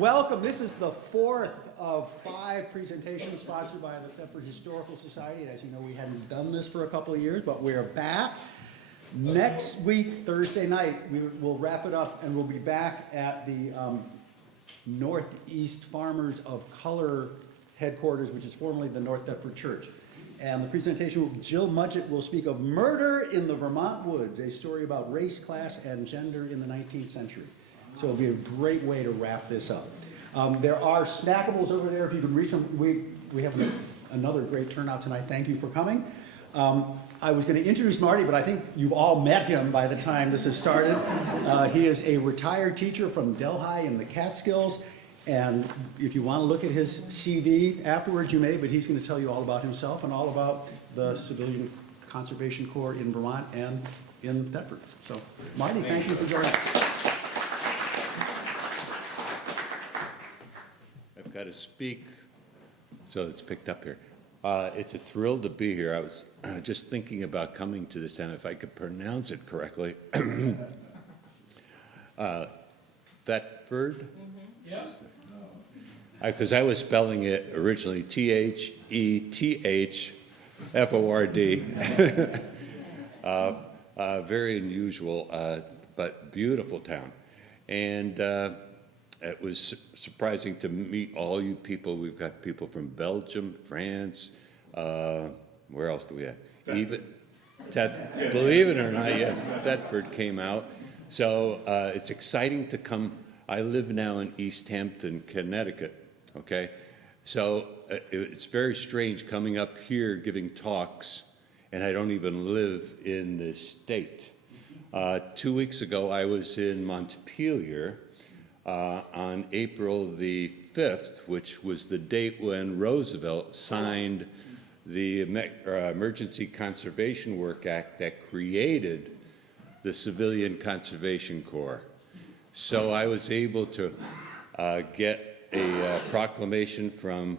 welcome. This is the fourth of 5 presentations sponsored by the Thetford Historical Society. As you know, we hadn't done this for a couple of years, but we're back. Next week, Thursday night, we will wrap it up, and we'll be back at the Northeast Farmers of Color headquarters, which is formerly the North Thetford Church. And the presentation, Jill Mudgett will speak of Murder in the Vermont Woods, a story about race, class, and gender in the 19th century. So it'll be a great way to wrap this up. There are snackables over there if you can reach them. We have another great turnout tonight. Thank you for coming. I was going to introduce Marty, but I think you've all met him by the time this has started. He is a retired teacher from Delhi in the Catskills. And if you want to look at his CV afterwards, you may, but he's going to tell you all about himself and all about the Civilian Conservation Corps in Vermont and in Thetford. So, Marty, thank you for joining us. I've got to speak so it's picked up here. It's a thrill to be here. I was just thinking about coming to this town, if I could pronounce it correctly. Thetford? Yes. Because I was spelling it originally T-H-E-T-H-F-O-R-D. Very unusual, but beautiful town. And it was surprising to meet all you people. We've got people from Belgium, France, where else do we have? Even believe it or not, yes, Thetford came out. So it's exciting to come. I live now in East Hampton, Connecticut. Okay, so it's very strange coming up here giving talks, and I don't even live in this state. 2 weeks ago, I was in Montpelier on April the 5th, which was the date when Roosevelt signed the Emergency Conservation Work Act that created the Civilian Conservation Corps. So I was able to get a proclamation from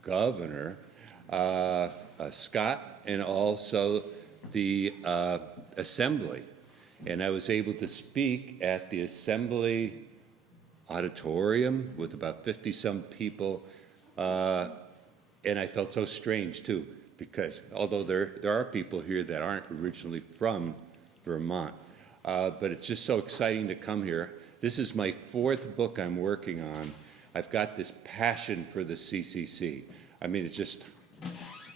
Governor Scott and also the Assembly. And I was able to speak at the Assembly auditorium with about 50-some people. And I felt so strange, too, because although there are people here that aren't originally from Vermont, but it's just so exciting to come here. This is my 4th book I'm working on. I've got this passion for the CCC. I mean, it's just,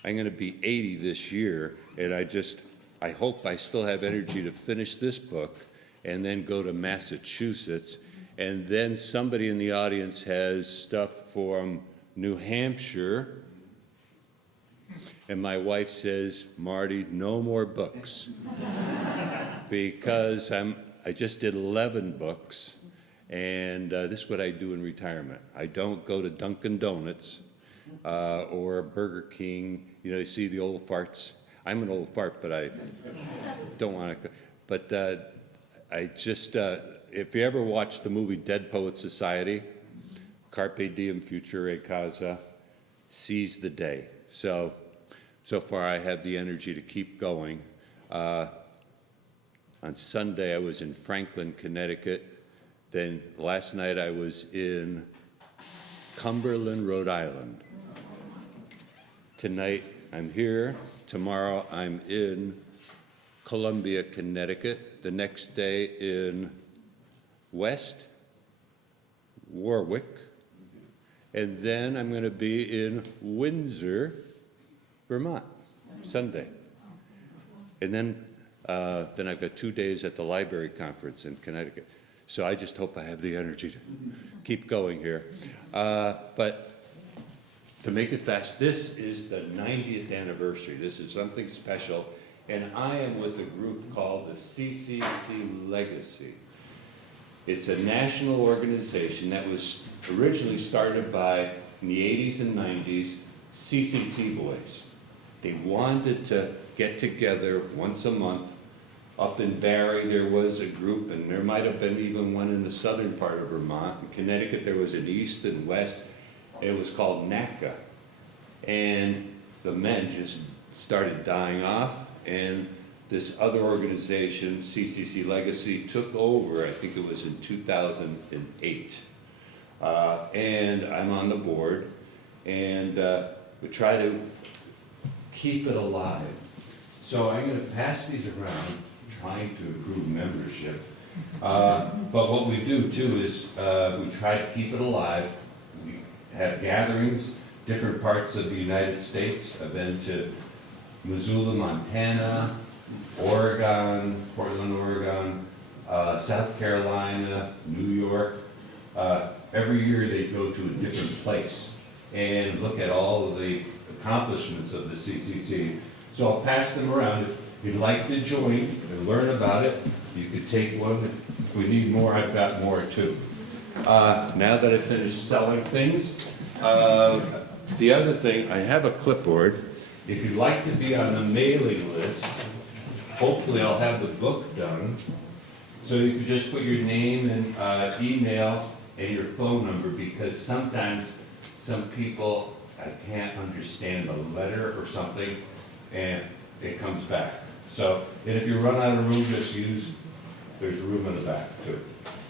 I'm going to be 80 this year, and I hope I still have energy to finish this book and then go to Massachusetts. And then somebody in the audience has stuff from New Hampshire. And my wife says, Marty, no more books. Because I just did 11 books, and this is what I do in retirement. I don't go to Dunkin' Donuts or Burger King. You know, you see the old farts. I'm an old fart, but I don't want to. But I just, if you ever watch the movie Dead Poets Society, Carpe diem futurae causa, seize the day. So far I have the energy to keep going. On Sunday, I was in Franklin, Connecticut. Then last night, I was in Cumberland, Rhode Island. Tonight, I'm here. Tomorrow, I'm in Columbia, Connecticut. The next day, in West Warwick. And then I'm going to be in Windsor, Vermont, Sunday. And then I've got 2 days at the library conference in Connecticut. So I just hope I have the energy to keep going here. But to make it fast, this is the 90th anniversary. This is something special. And I am with a group called the CCC Legacy. It's a national organization that was originally started by, in the 80s and 90s, CCC boys. They wanted to get together once a month. Up in Barrie, there was a group, and there might have been even one in the southern part of Vermont. In Connecticut, there was an east and west. It was called NACA. And the men just started dying off, and this other organization, CCC Legacy, took over, I think it was in 2008. And I'm on the board, and we try to keep it alive. So I'm gonna pass these around, trying to improve membership. But what we do too is, we try to keep it alive. We have gatherings, different parts of the United States. I've been to Missoula, Montana, Oregon, Portland, Oregon, South Carolina, New York. Every year they go to a different place and look at all of the accomplishments of the CCC. So I'll pass them around. If you'd like to join and learn about it, you could take one. If we need more, I've got more too. Now that I've finished selling things, the other thing, I have a clipboard. If you'd like to be on the mailing list, hopefully I'll have the book done. So you can just put your name and email and your phone number, because sometimes some people, I can't understand the letter or something, and it comes back. So, and if you run out of room, just use, there's room in the back too.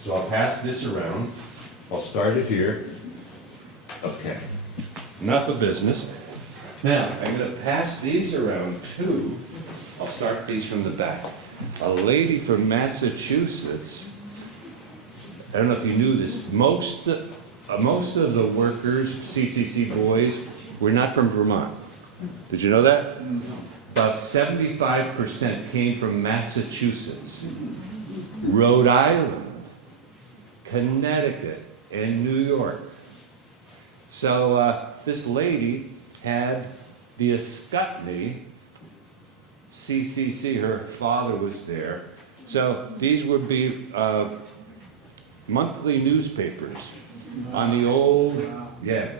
So I'll pass this around. I'll start it here. Okay, enough of business. Now, I'm gonna pass these around too. I'll start these from the back. A lady from Massachusetts, I don't know if you knew this, most of the workers, CCC boys, were not from Vermont. Did you know that? About 75% came from Massachusetts, Rhode Island, Connecticut, and New York. So this lady had the Ascutney CCC, her father was there. So these would be monthly newspapers on the old, yeah.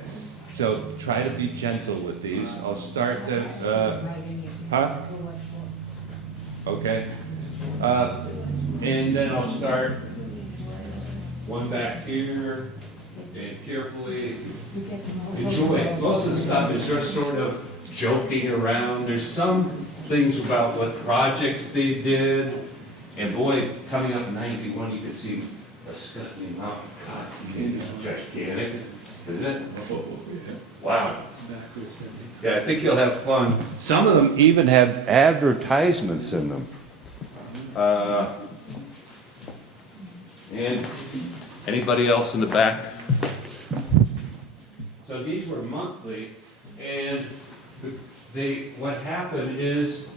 So try to be gentle with these. I'll start them, okay. And then I'll start one back here, and carefully enjoy it. Most of the stuff is just sort of joking around. There's some things about what projects they did, and boy, coming up 91, you could see a Scotland Mountain. God, it's gigantic, isn't it? Wow. Yeah, I think you'll have fun. Some of them even have advertisements in them. And anybody else in the back? So these were monthly, and what happened is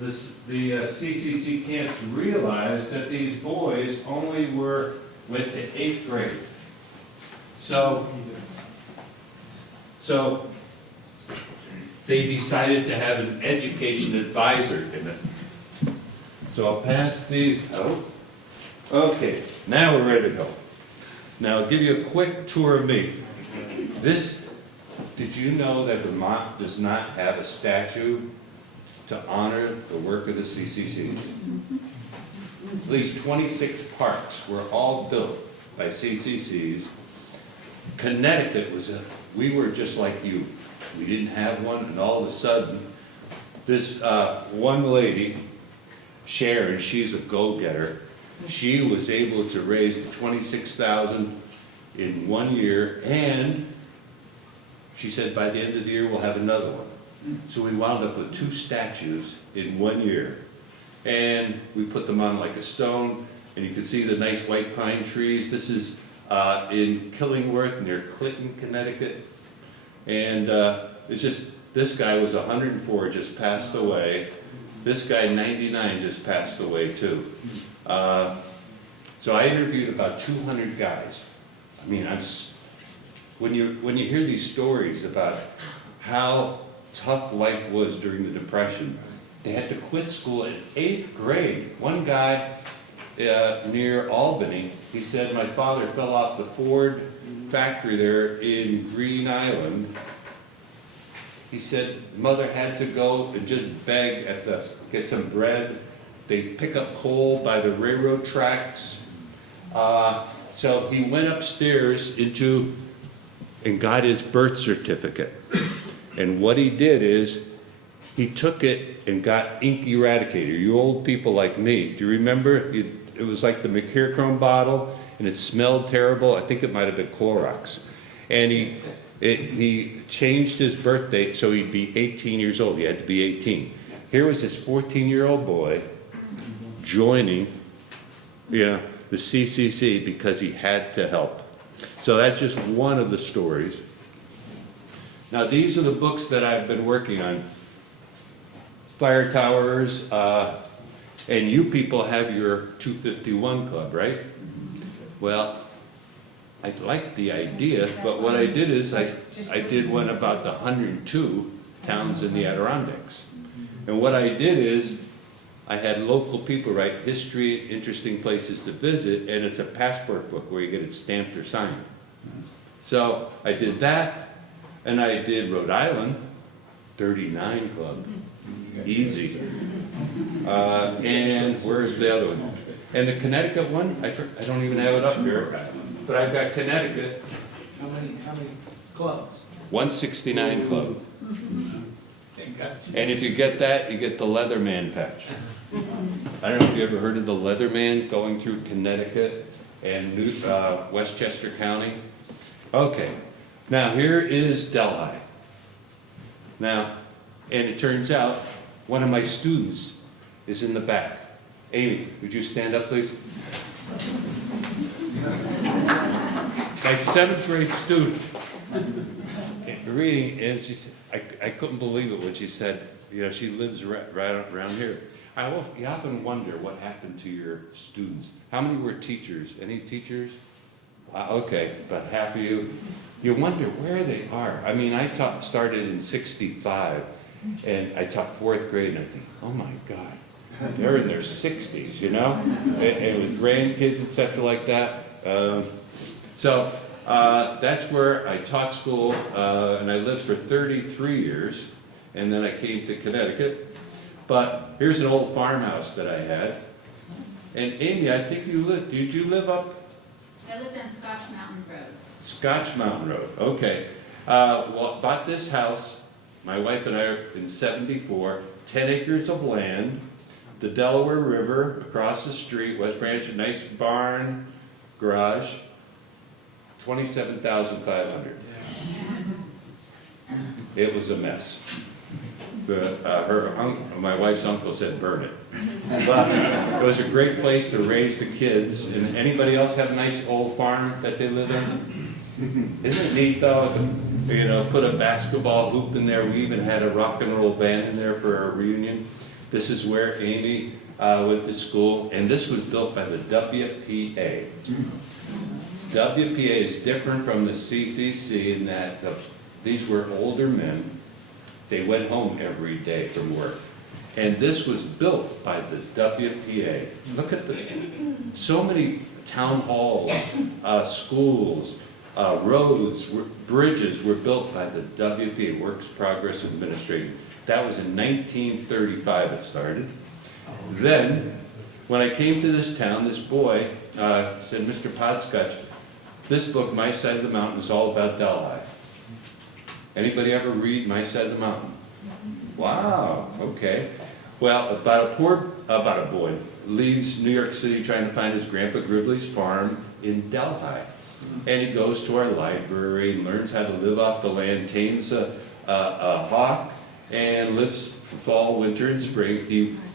the CCC camps realized that these boys only went to 8th grade. So they decided to have an education advisor in it. So I'll pass these out. Okay, now we're ready to go. Now I'll give you a quick tour of me. Did you know that Vermont does not have a statue to honor the work of the CCCs? At least 26 parks were all built by CCCs. Connecticut we were just like you. We didn't have one, and all of a sudden, this one lady, Sharon, she's a go-getter. She was able to raise $26,000 in 1 year, and she said by the end of the year we'll have another one. So we wound up with 2 statues in 1 year. And we put them on like a stone, and you can see the nice white pine trees. This is in Killingworth near Clinton, Connecticut. And it's just, this guy was 104, just passed away. This guy, 99, just passed away too. So I interviewed about 200 guys. I mean, when you hear these stories about how tough life was during the Depression, they had to quit school in 8th grade. One guy near Albany, he said, my father fell off the Ford factory there in Green Island. He said, mother had to go and just beg get some bread. They'd pick up coal by the railroad tracks. So he went upstairs and got his birth certificate. And what he did is, he took it and got ink eradicator. You old people like me, do you remember? It was like the mercurochrome bottle, and it smelled terrible. I think it might have been Clorox. And he changed his birth date so he'd be 18 years old. He had to be 18. Here was this 14-year-old boy joining, the CCC because he had to help. So that's just one of the stories. Now these are the books that I've been working on. Fire Towers, and you people have your 251 club, right? Well, I liked the idea, but what I did is I did one about the 102 towns in the Adirondacks. And what I did is I had local people write history, interesting places to visit, and it's a passport book where you get it stamped or signed. So I did that, and I did Rhode Island, 39 club, easy. And where's the other one? And the Connecticut one, I don't even have it up here, but I've got Connecticut. How many clubs? 169 club. And if you get that, you get the Leatherman patch. I don't know if you ever heard of the Leatherman going through Connecticut and Westchester County. Okay, now here is Delhi. Now, and it turns out one of my students is in the back. Amy, would you stand up, please? My 7th grade student reading, and she said, I couldn't believe it when she said, she lives right around here. You often wonder what happened to your students. How many were teachers? Any teachers? Okay, about half of you. You wonder where they are. I mean, I started in '65, and I taught 4th grade, and I think, oh my God, they're in their 60s, and with grandkids, etc. like that. So that's where I taught school, and I lived for 33 years, and then I came to Connecticut. But here's an old farmhouse that I had. And Amy, I think did you live up? I lived on Scotch Mountain Road. Scotch Mountain Road, okay. Well, bought this house, my wife and I, in '74, 10 acres of land, the Delaware River across the street, West Branch, a nice barn, garage, $27,500. It was a mess. My wife's uncle said burn it. But it was a great place to raise the kids. And anybody else have a nice old farm that they live in? Isn't it neat though? Put a basketball hoop in there. We even had a rock and roll band in there for our reunion. This is where Amy went to school, and this was built by the WPA. WPA is different from the CCC in that these were older men. They went home every day from work. And this was built by the WPA. Look at so many town halls, schools, roads, bridges were built by the WPA, Works Progress Administration. That was in 1935 it started. Then, when I came to this town, this boy said, Mr. Podskoch, this book, My Side of the Mountain, is all about Delhi. Anybody ever read My Side of the Mountain? Wow, okay. Well, about a boy leaves New York City trying to find his Grandpa Gridley's farm in Delhi. And he goes to our library and learns how to live off the land, tames a hawk, and lives fall, winter, and spring.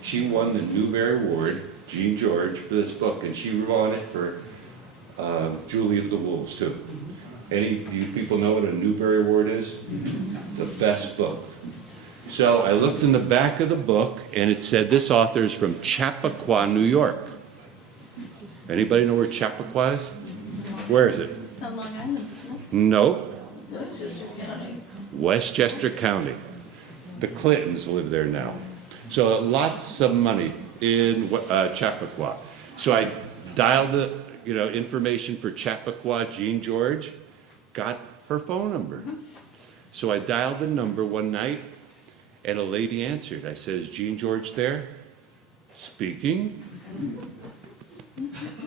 She won the Newbery Award, Jean George, for this book, and she won it for Julie of the Wolves, too. Any you people know what a Newbery Award is? The best book. So I looked in the back of the book, and it said this author is from Chappaqua, New York. Anybody know where Chappaqua is? Where is it? It's on Long Island. No. Westchester County. Westchester County. The Clintons live there now. So lots of money in Chappaqua. So I dialed the information for Chappaqua Jean George, got her phone number. So I dialed the number one night, and a lady answered. I said, is Jean George there? Speaking.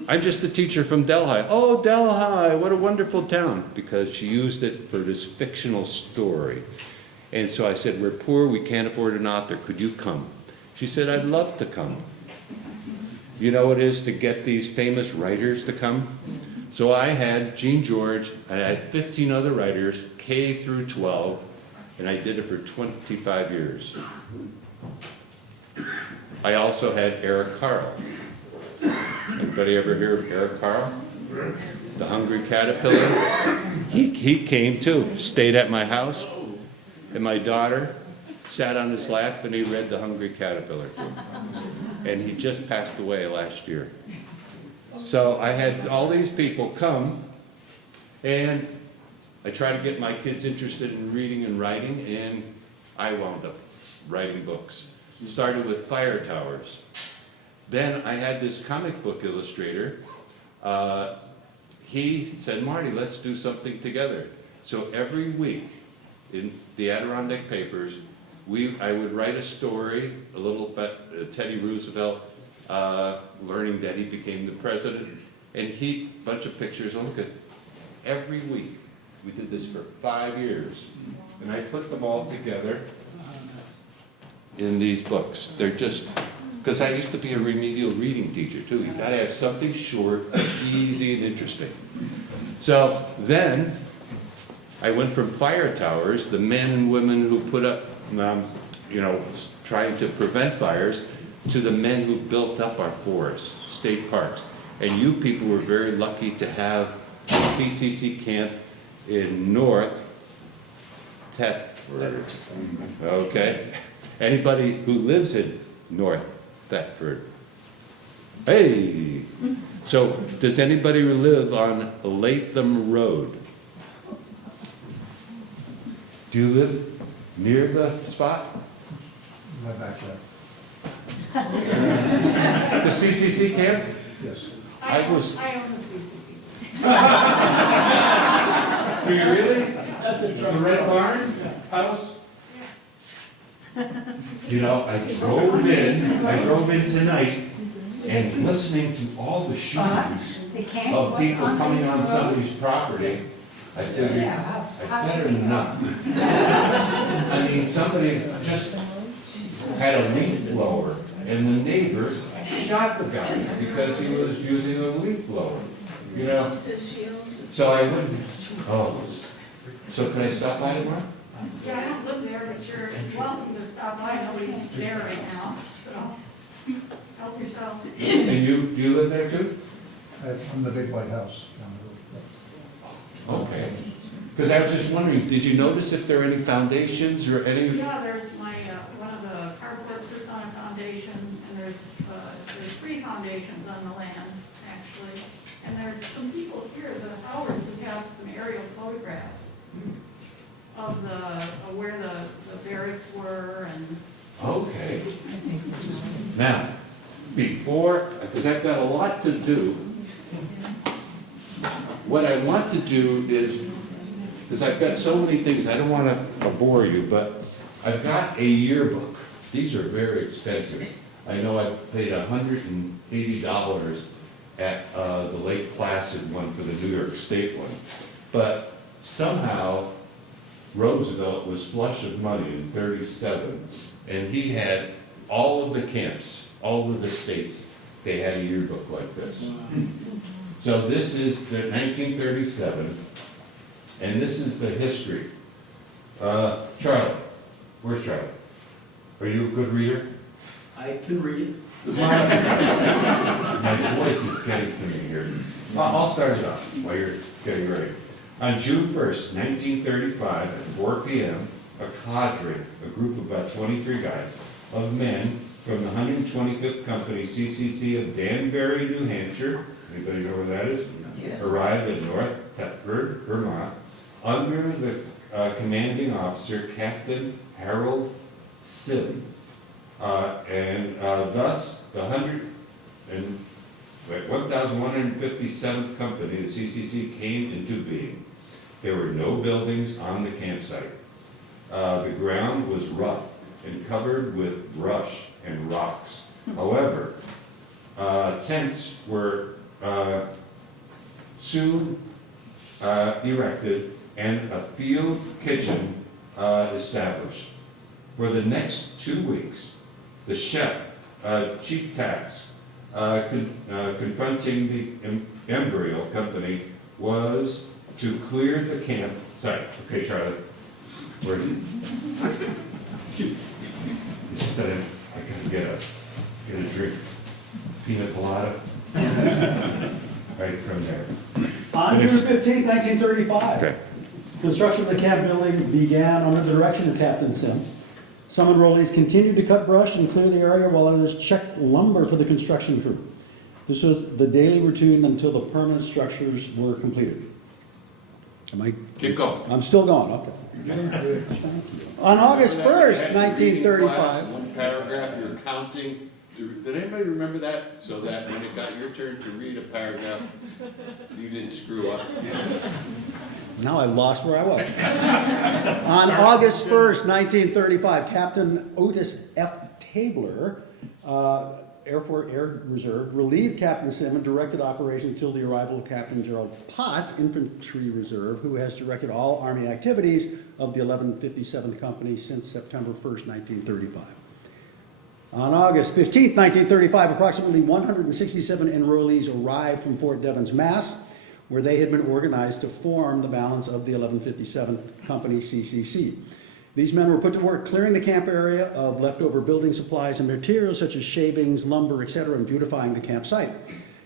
I'm just a teacher from Delhi. Oh, Delhi, what a wonderful town. Because she used it for this fictional story. And so I said, we're poor, we can't afford an author, could you come? She said, I'd love to come. You know what it is to get these famous writers to come? So I had Gene George, I had 15 other writers, K through 12, and I did it for 25 years. I also had Eric Carle. Anybody ever hear of Eric Carle? The Hungry Caterpillar. He came too, stayed at my house, and my daughter sat on his lap and he read The Hungry Caterpillar to him. And he just passed away last year. So I had all these people come, and I tried to get my kids interested in reading and writing, and I wound up writing books. Started with Fire Towers. Then I had this comic book illustrator. He said, Marty, let's do something together. So every week in the Adirondack papers, I would write a story, a little bit, Teddy Roosevelt, learning that he became the president, and bunch of pictures. Oh, look at every week. We did this for 5 years, and I put them all together in these books. They're just, because I used to be a remedial reading teacher too. You gotta have something short, easy, and interesting. So then, I went from Fire Towers, the men and women who put up, trying to prevent fires, to the men who built up our forests, state parks. And you people were very lucky to have a CCC camp in North Thetford. Okay? Anybody who lives in North Thetford? Hey! So, does anybody live on Latham Road? Do you live near the spot? My backyard, The CCC camp? yes. I I own was- the CCC. Do you really? That's a The Red Barn house? You know, I drove in tonight and listening to all the shootings of people coming on somebody's property, I figured, I better not. I mean, somebody just had a leaf blower, and the neighbor shot the guy because he was using a leaf blower, you know? So I went, so can I stop by tomorrow? Yeah, I don't live there, but you're welcome to stop by, nobody's there right now, so help yourself. And do you live there too? I'm the big white house down the road. Okay. Because I was just wondering, did you notice if there are any foundations or any? Yeah, there's one of the carports sits on a foundation, and there's 3 foundations on the land, actually. And there's some people here, the Howards, who have some aerial photographs of where the barracks were and. Okay. Now, because I've got a lot to do, what I want to do is, because I've got so many things, I don't want to bore you, but I've got a yearbook. These are very expensive. I know I paid $180 at the Lake Placid one for the New York State one. But somehow Roosevelt was flush of money in '37, and he had all of the camps, all of the states, they had a yearbook like this. So this is the 1937, and this is the history. Charlie, where's Charlie? Are you a good reader? I can read. My voice is getting to me here. I'll start it off while you're getting ready. On June 1st, 1935, at 4 p.m., a cadre, a group of about 23 guys, of men from the 125th Company CCC of Danbury, New Hampshire, anybody know where that is? Yes. Arrived at North Thetford, Vermont, under the commanding officer, Captain Harold Sim. Thus, the 1,157th Company, the CCC, came into being. There were no buildings on the campsite. The ground was rough and covered with brush and rocks. However, tents were soon erected, and a field kitchen established. For the next 2 weeks, the chief task confronting the embryo company was to clear the camp site. Okay, Charlie, where is it? Excuse me. It's just that I gotta get a drink. Pina colada. Right from there. On June 15th, 1935. Okay. Construction of the camp building began under the direction of Captain Sim. Some enrollees continued to cut brush and clear the area while others checked lumber for the construction crew. This was the daily routine until the permanent structures were completed. Keep going. I'm still going, okay. On August 1st, 1935. One paragraph, you're counting. Did anybody remember that? So that when it got your turn to read a paragraph, you didn't screw up. Now I lost where I was. On August 1st, 1935, Captain Otis F. Tabler, Air Reserve, relieved Captain Sim and directed operations until the arrival of Captain Gerald Potts, Infantry Reserve, who has directed all Army activities of the 1157th Company since September 1st, 1935. On August 15th, 1935, approximately 167 enrollees arrived from Fort Devens, Mass., where they had been organized to form the balance of the 1157th Company CCC. These men were put to work clearing the camp area of leftover building supplies and materials such as shavings, lumber, etc., and beautifying the campsite.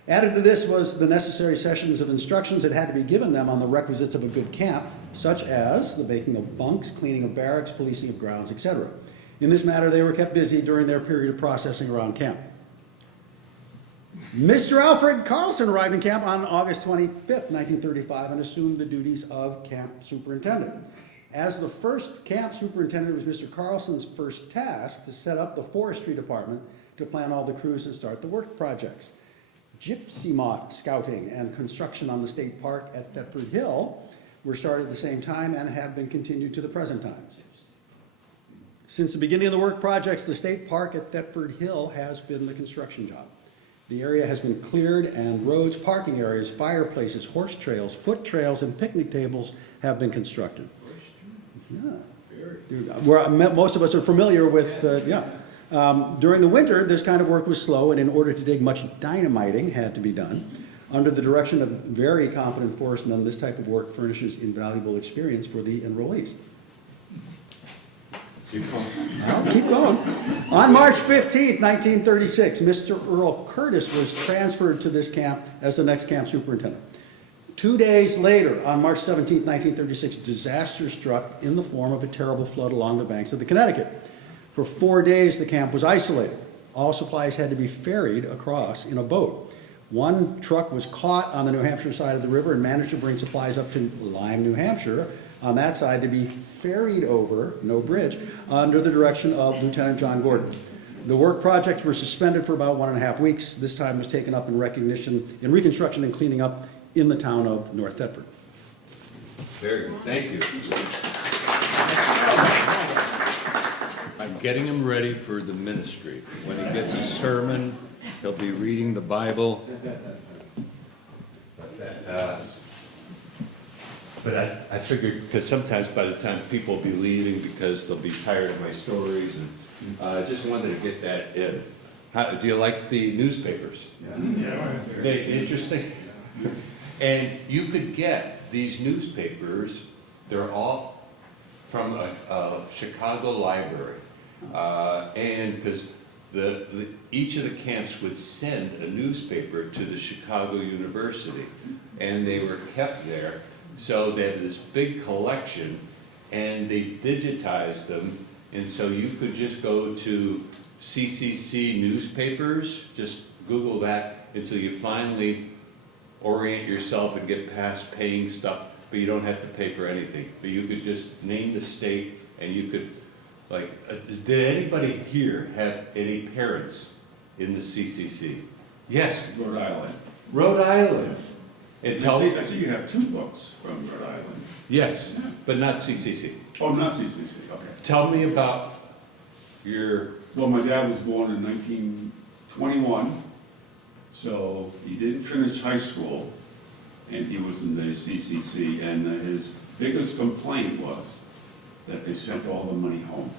Added to this was the necessary sessions of instructions that had to be given them on the requisites of a good camp, such as the making of bunks, cleaning of barracks, policing of grounds, etc. In this matter, they were kept busy during their period of processing around camp. Mr. Alfred Carlson arrived in camp on August 25th, 1935, and assumed the duties of camp superintendent. As the first camp superintendent, it was Mr. Carlson's first task to set up the forestry department to plan all the crews and start the work projects. Gypsy moth scouting and construction on the state park at Thetford Hill were started at the same time and have been continued to the present time. Since the beginning of the work projects, the state park at Thetford Hill has been the construction job. The area has been cleared and roads, parking areas, fireplaces, horse trails, foot trails, and picnic tables have been constructed. Yeah. Most of us are familiar with, during the winter, this kind of work was slow, and in order to dig, much dynamiting had to be done. Under the direction of very competent forestmen, this type of work furnishes invaluable experience for the enrollees. Keep going. I'll keep going. On March 15th, 1936, Mr. Earl Curtis was transferred to this camp as the next camp superintendent. 2 days later, on March 17th, 1936, disaster struck in the form of a terrible flood along the banks of the Connecticut. For 4 days, the camp was isolated. All supplies had to be ferried across in a boat. One truck was caught on the New Hampshire side of the river and managed to bring supplies up to Lyme, New Hampshire, on that side to be ferried over, no bridge, under the direction of Lieutenant John Gordon. The work projects were suspended for about 1.5 weeks. This time was taken up in reconstruction and cleaning up in the town of North Thetford. Very good, thank you. I'm getting him ready for the ministry. When he gets a sermon, he'll be reading the Bible. But I figured, because sometimes by the time people will be leaving because they'll be tired of my stories, and I just wanted to get that in. Do you like the newspapers? Yeah. They interesting? And you could get these newspapers, they're all from a Chicago library. And because each of the camps would send a newspaper to the Chicago University, and they were kept there. So they had this big collection, and they digitized them, and so you could just go to CCC newspapers, just Google that until you finally orient yourself and get past paying stuff, but you don't have to pay for anything. But you could just name the state, and you could, did anybody here have any parents in the CCC? Yes. Rhode Island. Rhode Island. I see you have 2 books from Rhode Island. Yes, but not CCC. Oh, not CCC, okay. Tell me about your... Well, my dad was born in 1921, so he didn't finish high school, and he was in the CCC, and his biggest complaint was that they sent all the money home.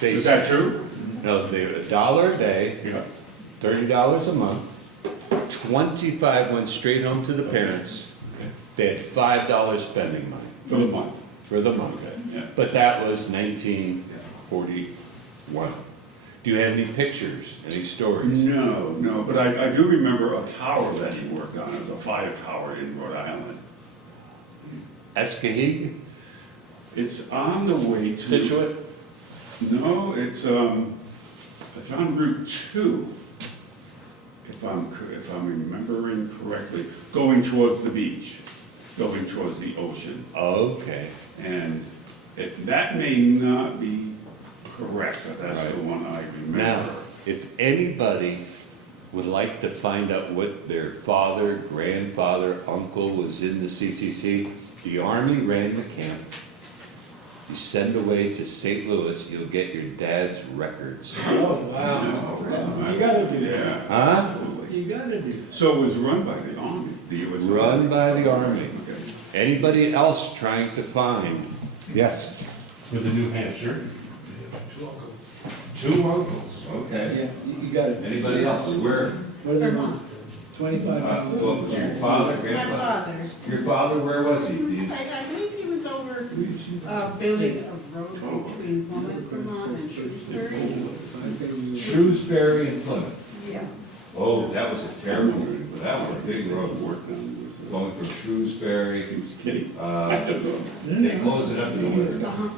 They Is that true? No, they, $1 a day, Yeah. $30 a month, 25 went straight home to the parents. Okay. They had $5 spending money For the month. for the month. Okay, yeah. But that was 1941. Do you have any pictures, any stories? No, no, but I do remember a tower that he worked on. It was a fire tower in Rhode Island. Escaheg, It's on the way to. Situate? No, it's on Route 2, if I'm remembering correctly, going towards the beach, going towards the ocean. Okay. And that may not be correct, but that's the Right. one I Now, remember. if anybody would like to find out what their father, grandfather, uncle was in the CCC, the Army ran the camp. You send away to St. Louis, you'll get your dad's records. Oh, wow. You gotta do that. Yeah. Huh? You gotta do that. So it was run by the Army, the US Army. Run by the Army. Okay. Anybody else trying to find? Yes. For the New Hampshire? Two uncles, okay. Yeah, you gotta. do Anybody that. else? Where? What are they? Vermont. 25. Well, your father, grandfather? Your father, where was he? Do you- I believe he was over, building a road between Plymouth, Vermont and Shrewsbury. Shrewsbury and Plymouth. Yeah. Oh, that was a terrible road, but that was a big road, going from Shrewsbury, Kidding. they closed it up in the winter. Uh-huh.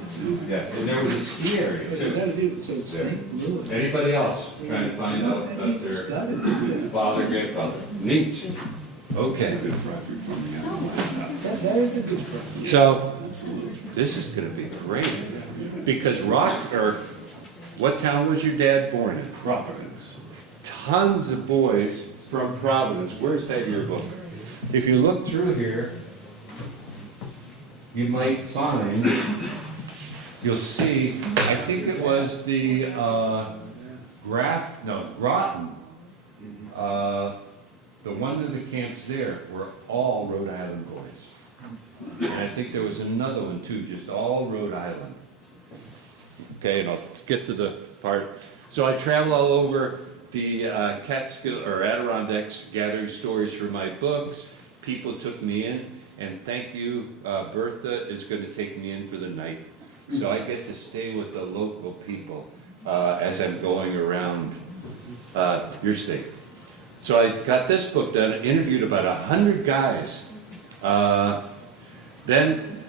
Yes, and there was a ski area But you too. gotta do it, so it's There. St. Louis. Anybody else trying to find out about their Gotta do that. father, grandfather? Neat. Okay, Good project from the Army. That is a good one. so this is gonna be great, because what town was your dad born in? Providence. Tons of boys from Providence. Where's that yearbook? If you look through here, you might find, you'll see, I think it was the, Groton. The one of the camps there were all Rhode Island boys. And I think there was another one too, just all Rhode Island. Okay, and I'll get to the part. So I travel all over the Catskills or Adirondacks gathering stories for my books. People took me in, and thank you, Bertha is going to take me in for the night. So I get to stay with the local people as I'm going around your state. So I got this book done, interviewed about 100 guys. Then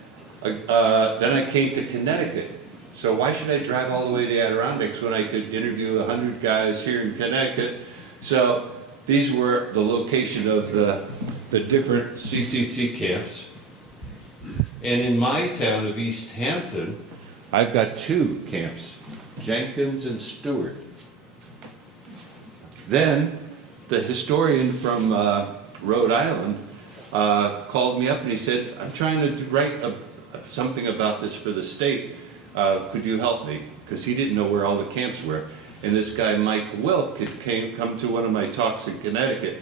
I came to Connecticut. So why should I drive all the way to Adirondacks when I could interview 100 guys here in Connecticut? So these were the location of the different CCC camps. And in my town of East Hampton, I've got 2 camps, Jenkins and Stewart. Then the historian from Rhode Island called me up and he said, I'm trying to write something about this for the state. Could you help me? Because he didn't know where all the camps were. And this guy, Mike Wilk, had come to one of my talks in Connecticut.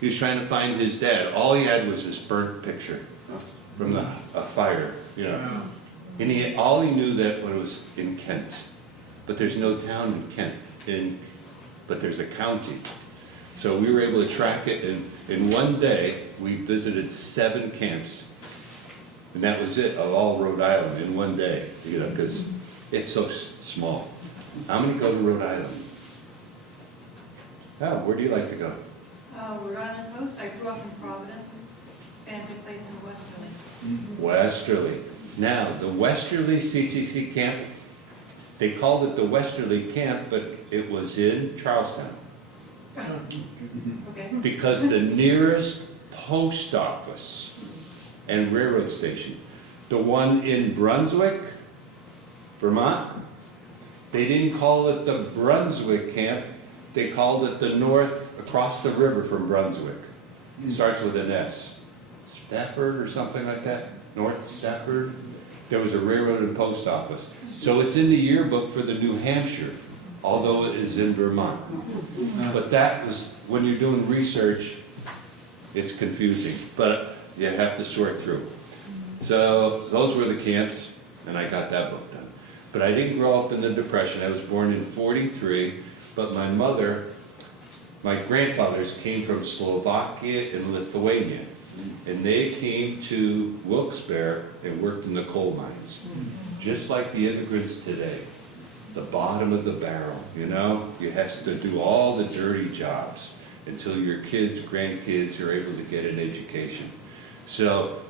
He was trying to find his dad. All he had was this burnt picture from a fire, you know. And all he knew that it was in Kent. But there's no town in Kent, but there's a county. So we were able to track it, and in one day, we visited 7 camps. And that was it, of all Rhode Island in one day, you know, because it's so small. How many go to Rhode Island? Oh, where do you like to go? Rhode Island Coast, I grew up in Providence, family place in Westerly. Westerly. Now, the Westerly CCC camp, they called it the Westerly camp, but it was in Charlestown. Okay. Because the nearest post office and railroad station, the one in Brunswick, Vermont, they didn't call it the Brunswick camp, they called it the north across the river from Brunswick. It starts with an S. Stafford or something like that, North Stafford. There was a railroad and post office. So it's in the yearbook for the New Hampshire, although it is in Vermont. But that was, when you're doing research, it's confusing, but you have to sort through. So those were the camps, and I got that book done. But I didn't grow up in the Depression. I was born in 43, but my grandfathers came from Slovakia and Lithuania. And they came to Wilkes-Barre and worked in the coal mines, just like the immigrants today. The bottom of the barrel, you know? You have to do all the dirty jobs until your kids, grandkids are able to get an education. So,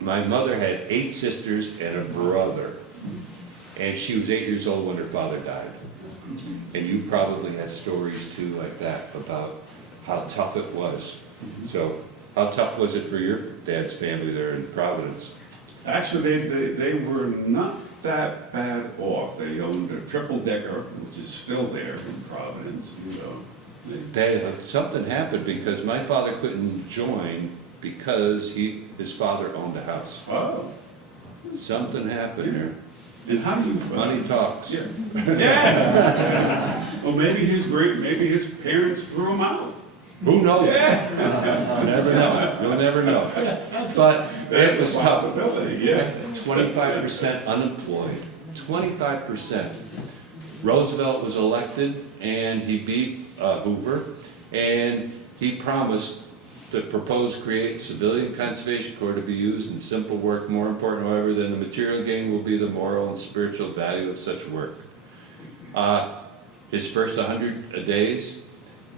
my mother had 8 sisters and a brother, and she was 8 years old when her father died. And you probably have stories too like that about how tough it was. So, how tough was it for your dad's family there in Providence? Actually, they were not that bad off. They owned a triple decker, which is still there in Providence, so. Something happened because my father couldn't join because his father owned a house. Oh, Something happened there. and how do you? Money talks. Yeah. Yeah. Well, maybe his parents threw him out. Who knows? Yeah. You never know. You'll never know. But it was tough. Possibility, yeah. 25% unemployed. 25%. Roosevelt was elected, and he beat Hoover, and he promised the proposed create civilian conservation corps to be used in simple work. More important, however, than the material gain will be the moral and spiritual value of such work. His first 100 days,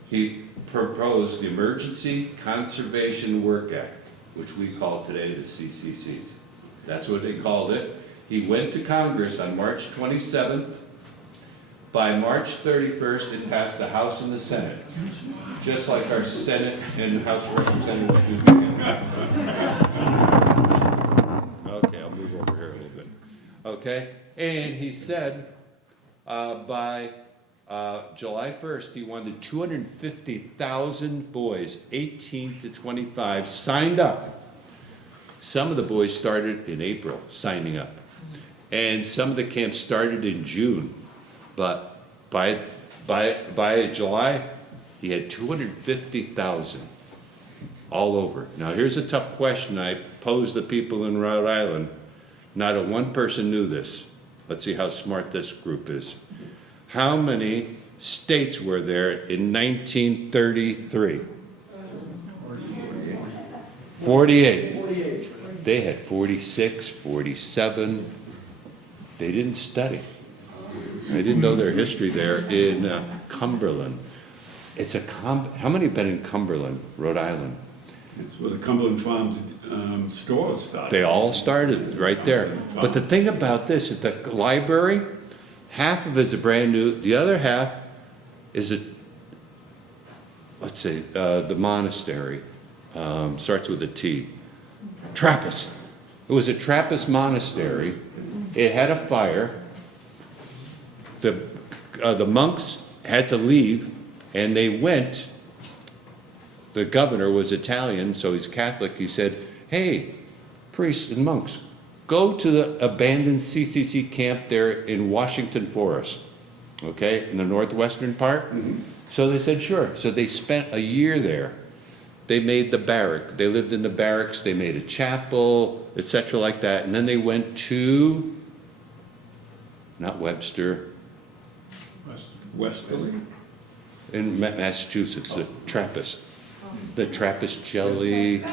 he proposed the Emergency Conservation Work Act, which we call today the CCC. That's what they called it. He went to Congress on March 27th. By March 31st, it passed the House and the Senate, just like our Senate and House of Representatives do. Okay, I'll move over here a little bit. Okay, and he said by July 1st, he wanted 250,000 boys, 18 to 25, signed up. Some of the boys started in April, signing up. And some of the camps started in June. But by July, he had 250,000 all over. Now, here's a tough question I posed the people in Rhode Island. Not a one person knew this. Let's see how smart this group is. How many states were there in 1933? 48. They had 46, 47. They didn't study. I didn't know their history there in Cumberland. How many have been in Cumberland, Rhode Island? It's where the Cumberland Farms stores started. They all started right there. But the thing about this, at the library, half of it's a brand new, the other half is the monastery, starts with a T. Trappist. It was a Trappist monastery. It had a fire. The monks had to leave, and they went. The governor was Italian, so he's Catholic. He said, hey, priests and monks, go to the abandoned CCC camp there in Washington Forest, okay, in the northwestern part. Mm-hmm. So they said, sure. So they spent a year there. They made the barrack. They lived in the barracks. They made a chapel, etc., like that. And then they went to, not Webster, Westerly? in Massachusetts, the Trappist. The Trappist jelly.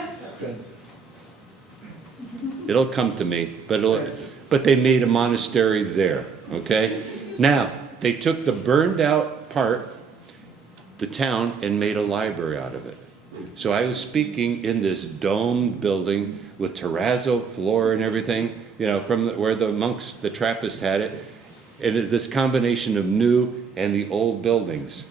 It'll come to me, but they made a monastery there, okay? Now, they took the burned out part, the town, and made a library out of it. So I was speaking in this dome building with terrazzo floor and everything, you know, from where the monks, the Trappists had it. And it's this combination of new and the old buildings.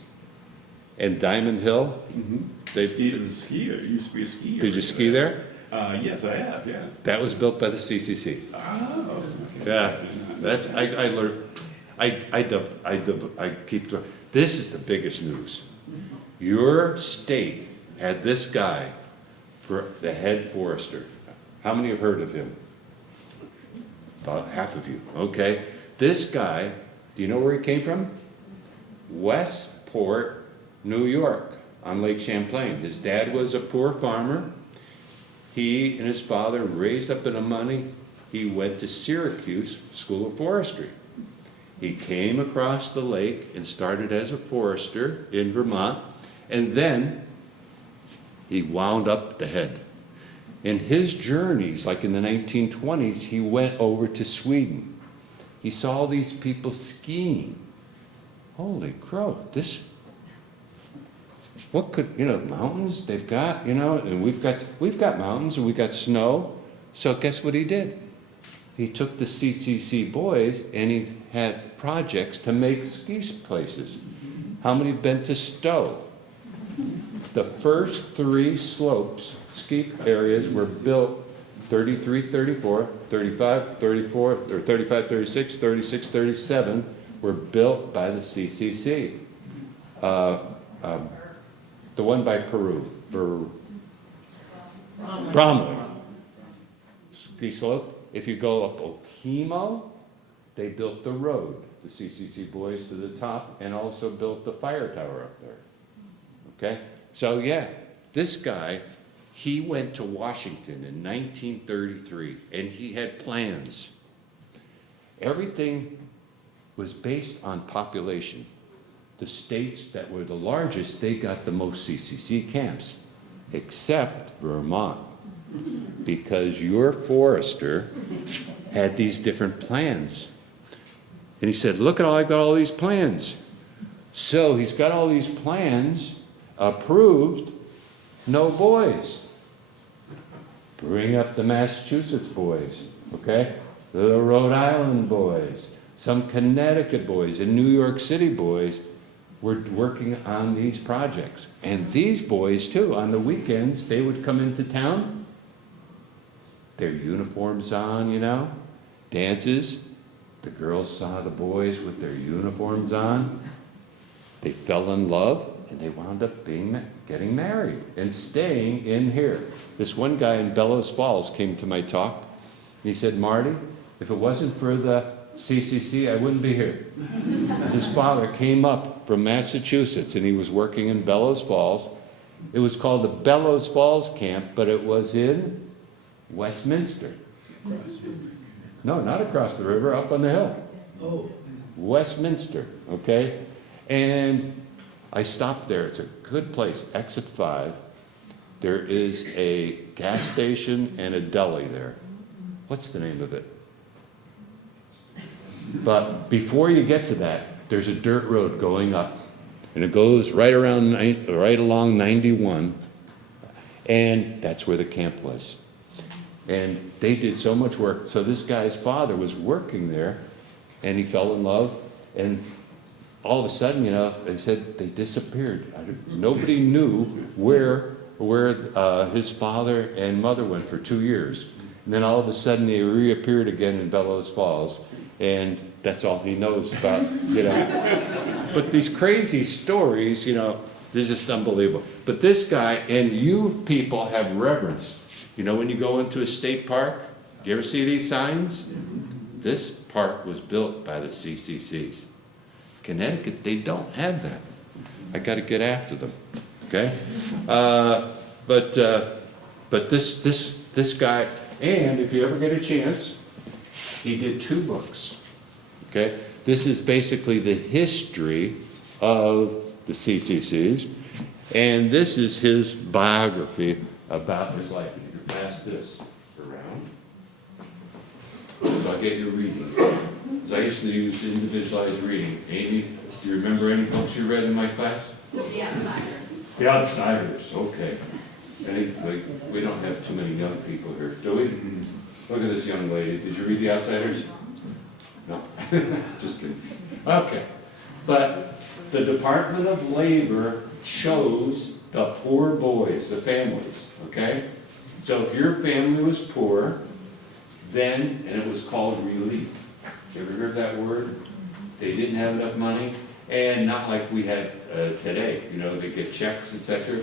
And Diamond Hill. Mm-hmm. Skier. It used to be a skier. Did you ski there? Yes, I have, yeah. That was built by the CCC. Oh. Yeah, that's, I learned, I keep, this is the biggest news. Your state had this guy for the head forester. How many have heard of him? About half of you, okay. This guy, do you know where he came from? Westport, New York, on Lake Champlain. His dad was a poor farmer. he and his father raised up enough money. He went to Syracuse School of Forestry. He came across the lake and started as a forester in Vermont, and then he wound up the head. In his journeys, like in the 1920s, he went over to Sweden. He saw these people skiing. Holy crow, what could, mountains they've got, and we've got mountains and we've got snow. So guess what he did? He took the CCC boys and he had projects to make ski places. How many have been to Stowe? The first 3 slopes, ski areas, were built 33, 34, 35, 34, or 35, 36, 36, 37 were built by the CCC. The one by Peru, Bromley. Ski slope. If you go up Okemo, they built the road, the CCC boys, to the top, and also built the fire tower up there. Okay? So yeah, this guy, he went to Washington in 1933, and he had plans. Everything was based on population. The states that were the largest, they got the most CCC camps, except Vermont, because your forester had these different plans. And he said, look at all, I got all these plans. So he's got all these plans approved, no boys. Bring up the Massachusetts boys, okay? The Rhode Island boys, some Connecticut boys, and New York City boys were working on these projects. And these boys too, on the weekends, they would come into town, their uniforms on, dances. The girls saw the boys with their uniforms on. They fell in love, and they wound up getting married and staying in here. This one guy in Bellows Falls came to my talk. He said, Marty, if it wasn't for the CCC, I wouldn't be here. His father came up from Massachusetts, and he was working in Bellows Falls. It was called the Bellows Falls Camp, but it was in Westminster. No, not across the river, up on the hill. Oh. Westminster, okay? And I stopped there. It's a good place, exit 5. There is a gas station and a deli there. What's the name of it? But before you get to that, there's a dirt road going up, and it goes right along 91, and that's where the camp was. And they did so much work. So this guy's father was working there, and he fell in love, and all of a sudden, they said they disappeared. Nobody knew where his father and mother went for 2 years. And then all of a sudden, they reappeared again in Bellows Falls, and that's all he knows about, But these crazy stories, they're just unbelievable. But this guy, and you people have reverence. When you go into a state park, you ever see these signs? This park was built by the CCCs. Connecticut, they don't have that. I got to get after them, okay? But this guy, and if you ever get a chance, he did 2 books, okay? This is basically the history of the CCCs, and this is his biography about his life. You can pass this around. So I'll get you reading. I used to use individualized reading. Amy, do you remember any books you read in my class? The Outsiders. The Outsiders, okay. We don't have too many young people here, do we? Look at this young lady. Did you read The Outsiders? No, just kidding. Okay, but the Department of Labor chose the poor boys, the families, okay? So if your family was poor, then, and it was called relief. You ever heard that word? They didn't have enough money, and not like we have today, they get checks, etc.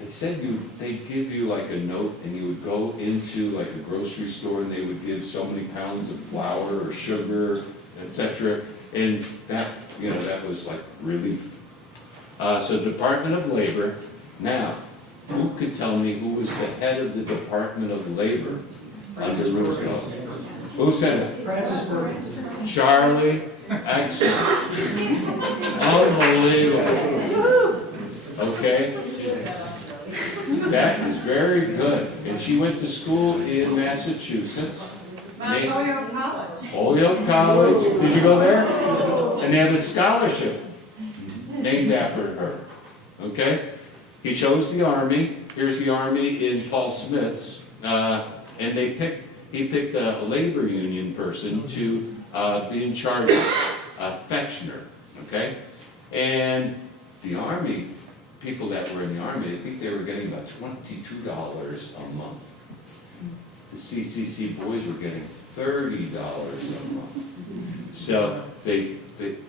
They said they'd give you like a note, and you would go into like a grocery store, and they would give so many pounds of flour or sugar, etc. And that, that was like relief. So Department of Labor. Now, who could tell me who was the head of the Department of Labor under Roosevelt? Who said it? Francis Burton. Charlie Exner. Unbelievable. Okay? That is very good. And she went to school in Massachusetts. Mount Holyoke College. Holyoke College. Did you go there? And they have a scholarship named after her. Okay? He chose the Army. Here's the Army in Paul Smith's. And he picked a labor union person to be in charge of Fetchner. Okay? And the Army, people that were in the Army, I think they were getting about $22 a month. The CCC boys were getting $30 a month. So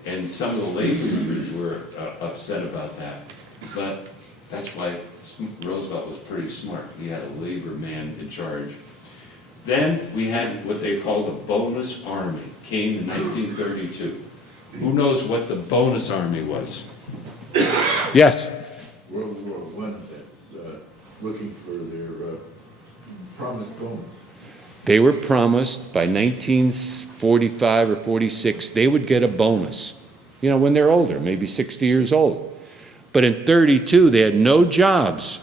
and some of the labor unions were upset about that. But that's why Roosevelt was pretty smart. He had a labor man in charge. Then we had what they called a bonus army, came in 1932. Who knows what the bonus army was? Yes? World War I that's looking for their promised bonus. They were promised by 1945 or 46, they would get a bonus. You know, when they're older, maybe 60 years old. But in 32, they had no jobs.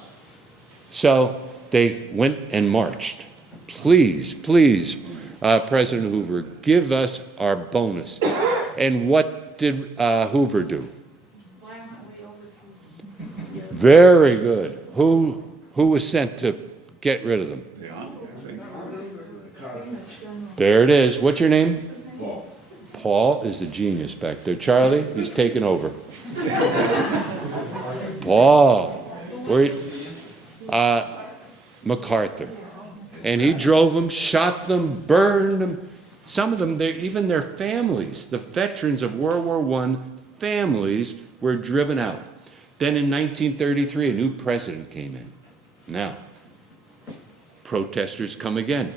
So they went and marched. Please, please, President Hoover, give us our bonus. And what did Hoover do? Very good. Who was sent to get rid of them? There it is. What's your name? Paul. Paul is the genius back there. Charlie, he's taking over. Paul. MacArthur. And he drove them, shot them, burned them. Some of them, even their families, the veterans of World War I families, were driven out. Then in 1933, a new president came in. Now, protesters come again.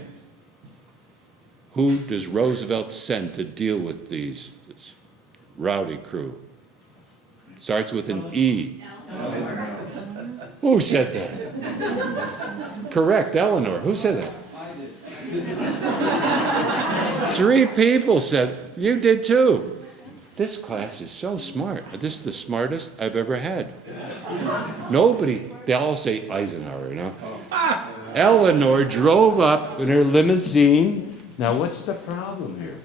Who does Roosevelt send to deal with this rowdy crew? Starts with an E. Who said that? Correct, Eleanor. Who said that? I did. 3 people said, you did too. This class is so smart. This is the smartest I've ever had. Nobody, they all say Eisenhower, you know? Eleanor drove up in her limousine. Now, what's the problem here?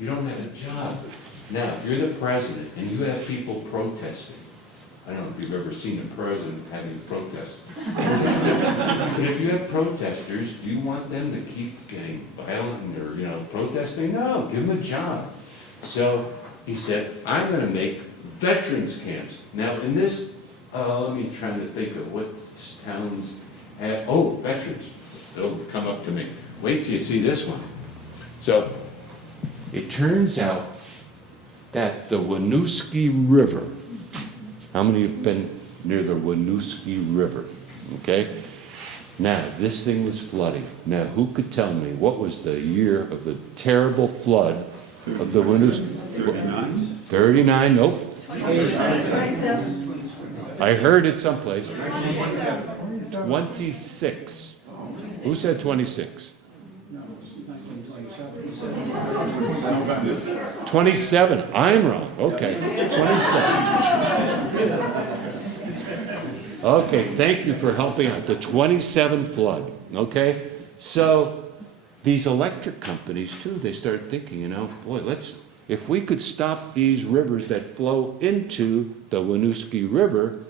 You don't have a job. Now, you're the president, and you have people protesting. I don't know if you've ever seen a president having a protest. But if you have protesters, do you want them to keep getting violent or, protesting? No, give them a job. So he said, I'm going to make veterans camps. Now, in this, let me try to think of what towns have, veterans. They'll come up to me. Wait till you see this one. So, it turns out that the Winooski River, how many have been near the Winooski River? Okay? Now, this thing was flooding. Now, who could tell me what was the year of the terrible flood of the Winooski? 39? 39? Nope. I heard it someplace. 26. Who said 26? 27. I'm wrong. Okay. 27. Okay, thank you for helping out. The 27 flood. Okay? So these electric companies too, they started thinking, boy, if we could stop these rivers that flow into the Winooski River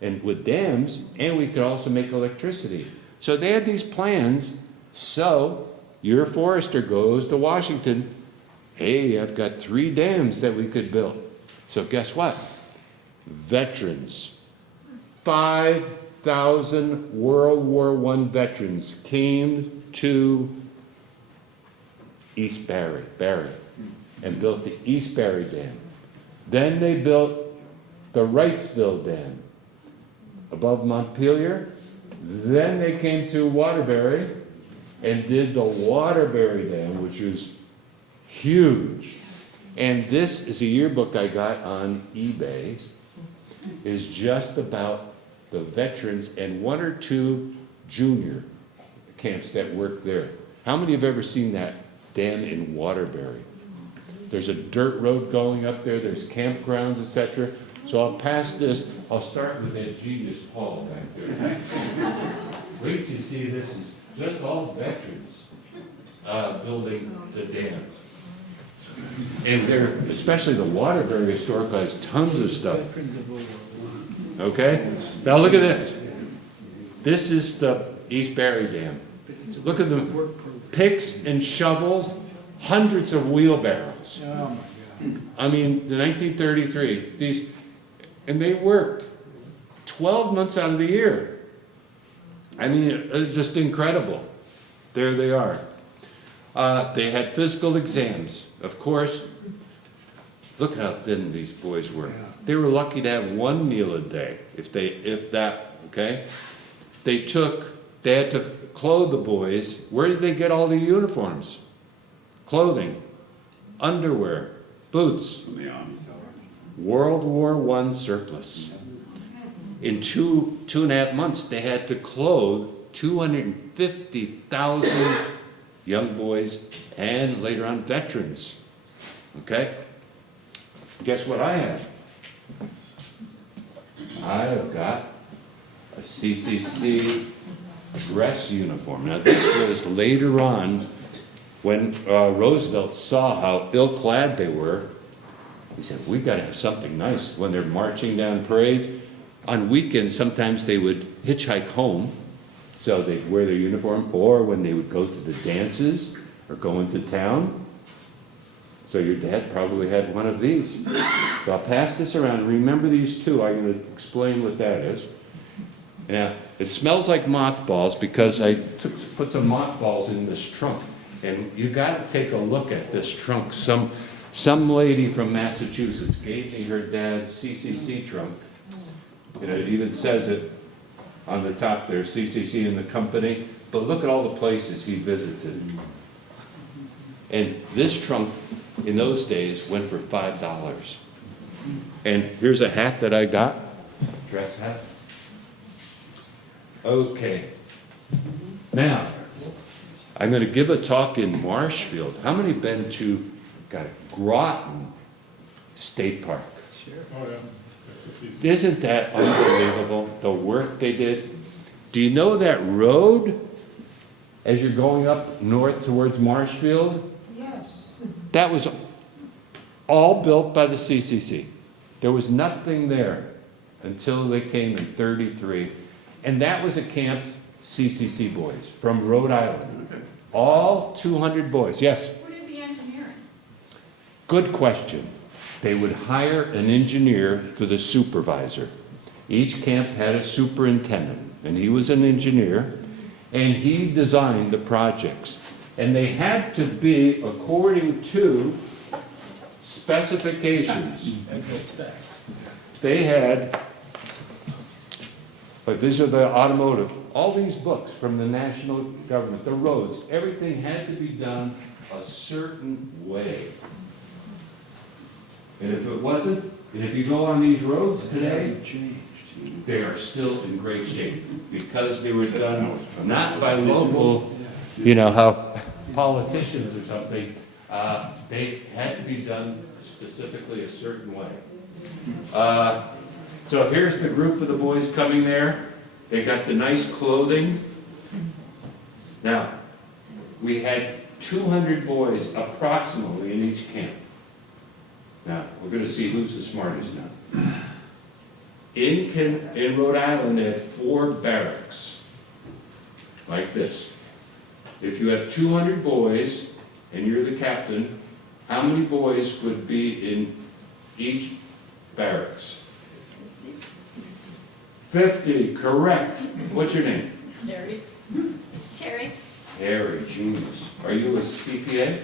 and with dams, and we could also make electricity. So they had these plans. So your forester goes to Washington. Hey, I've got 3 dams that we could build. So guess what? Veterans. 5,000 World War I veterans came to East Barry, and built the East Barry Dam. Then they built the Wrightsville Dam above Montpelier. Then they came to Waterbury and did the Waterbury Dam, which is huge. And this is a yearbook I got on eBay, is just about the veterans and 1 or 2 junior camps that work there. How many have ever seen that dam in Waterbury? There's a dirt road going up there, there's campgrounds, etc. So I'll pass this, I'll start with that genius Paul back there. Wait till you see this, is just all veterans building the dams. And they're, especially the Waterbury Historical has tons of stuff. Okay? Now look at this. This is the East Barry Dam. Look at the picks and shovels, hundreds of wheelbarrows. I mean, the 1933, these, and they worked 12 months out of the year. I mean, it's just incredible. There they are. They had physical exams. Of course, look how thin these boys were. They were lucky to have 1 meal a day, if that, okay? They had to clothe the boys. Where did they get all the uniforms? Clothing, underwear, boots. From the army. World War I surplus. In 2.5 months, they had to clothe 250,000 young boys and later on veterans. Okay? Guess what I have? I have got a CCC dress uniform. Now this was later on when Roosevelt saw how ill-clad they were. He said, we've got to have something nice when they're marching down parades. On weekends, sometimes they would hitchhike home, so they'd wear their uniform, or when they would go to the dances or go into town. So your dad probably had one of these. So I'll pass this around. Remember these two. I'm going to explain what that is. Now, it smells like mothballs because I put some mothballs in this trunk. And you got to take a look at this trunk. Some lady from Massachusetts gave me her dad's CCC trunk. And it even says it on the top there, CCC and the company. But look at all the places he visited. And this trunk, in those days, went for $5. And here's a hat that I got, dress hat. Okay. Now, I'm going to give a talk in Marshfield. How many been to Groton State Park? Sure. Oh, yeah. Isn't that unbelievable, the work they did? Do you know that road as you're going up north towards Marshfield? Yes. That was all built by the CCC. There was nothing there until they came in '33. And that was a camp CCC boys from Rhode Island. All 200 boys, yes? Who did the engineering? Good question. They would hire an engineer for the supervisor. Each camp had a superintendent, and he was an engineer, and he designed the projects. And they had to be according to specifications. They had, but these are the automotive, all these books from the national government, the roads, everything had to be done a certain way. And if it wasn't, and if you go on these roads today, they are still in great shape because they were done not by local, you know, how politicians or something. They had to be done specifically a certain way. So here's the group of the boys coming there. They got the nice clothing. Now, we had 200 boys approximately in each camp. Now, we're going to see who's the smartest now. In Rhode Island, they had 4 barracks, like this. If you have 200 boys, and you're the captain, how many boys would be in each barracks? 50, correct. What's your name? Terry. Terry. Terry, genius. Are you a CPA?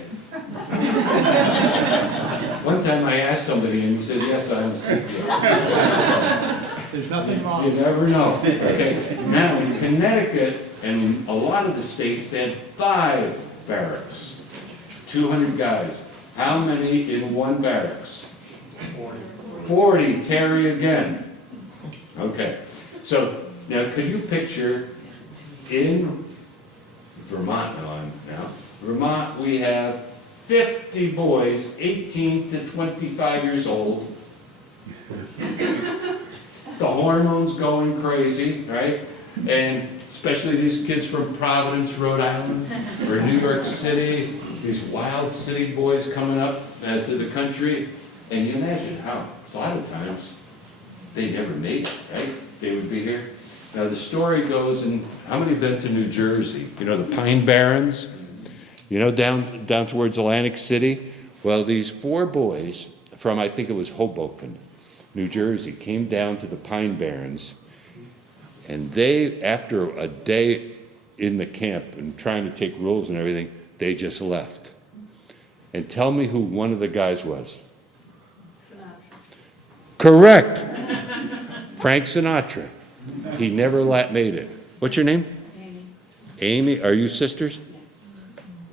One time I asked somebody and he said, yes, I'm a CPA. There's nothing wrong. You never know. Okay, now in Connecticut and a lot of the states, they had 5 barracks, 200 guys. How many in one barracks? 40. 40, Terry again. Okay, So now, could you picture in Vermont now, Vermont, we have 50 boys, 18 to 25 years old. The hormones going crazy, right? And especially these kids from Providence, Rhode Island, or New York City, these wild city boys coming up to the country. And you imagine how, a lot of times, they never made it, right? They would be here. Now, the story goes, and how many have been to New Jersey? You know, the Pine Barrens? You know, down towards Atlantic City? Well, these 4 boys from, I think it was Hoboken, New Jersey, came down to the Pine Barrens, and they, after a day in the camp and trying to take rules and everything, they just left. And tell me who one of the guys was. Correct. Frank Sinatra. He never made it. What's your name? Amy. Amy, are you sisters?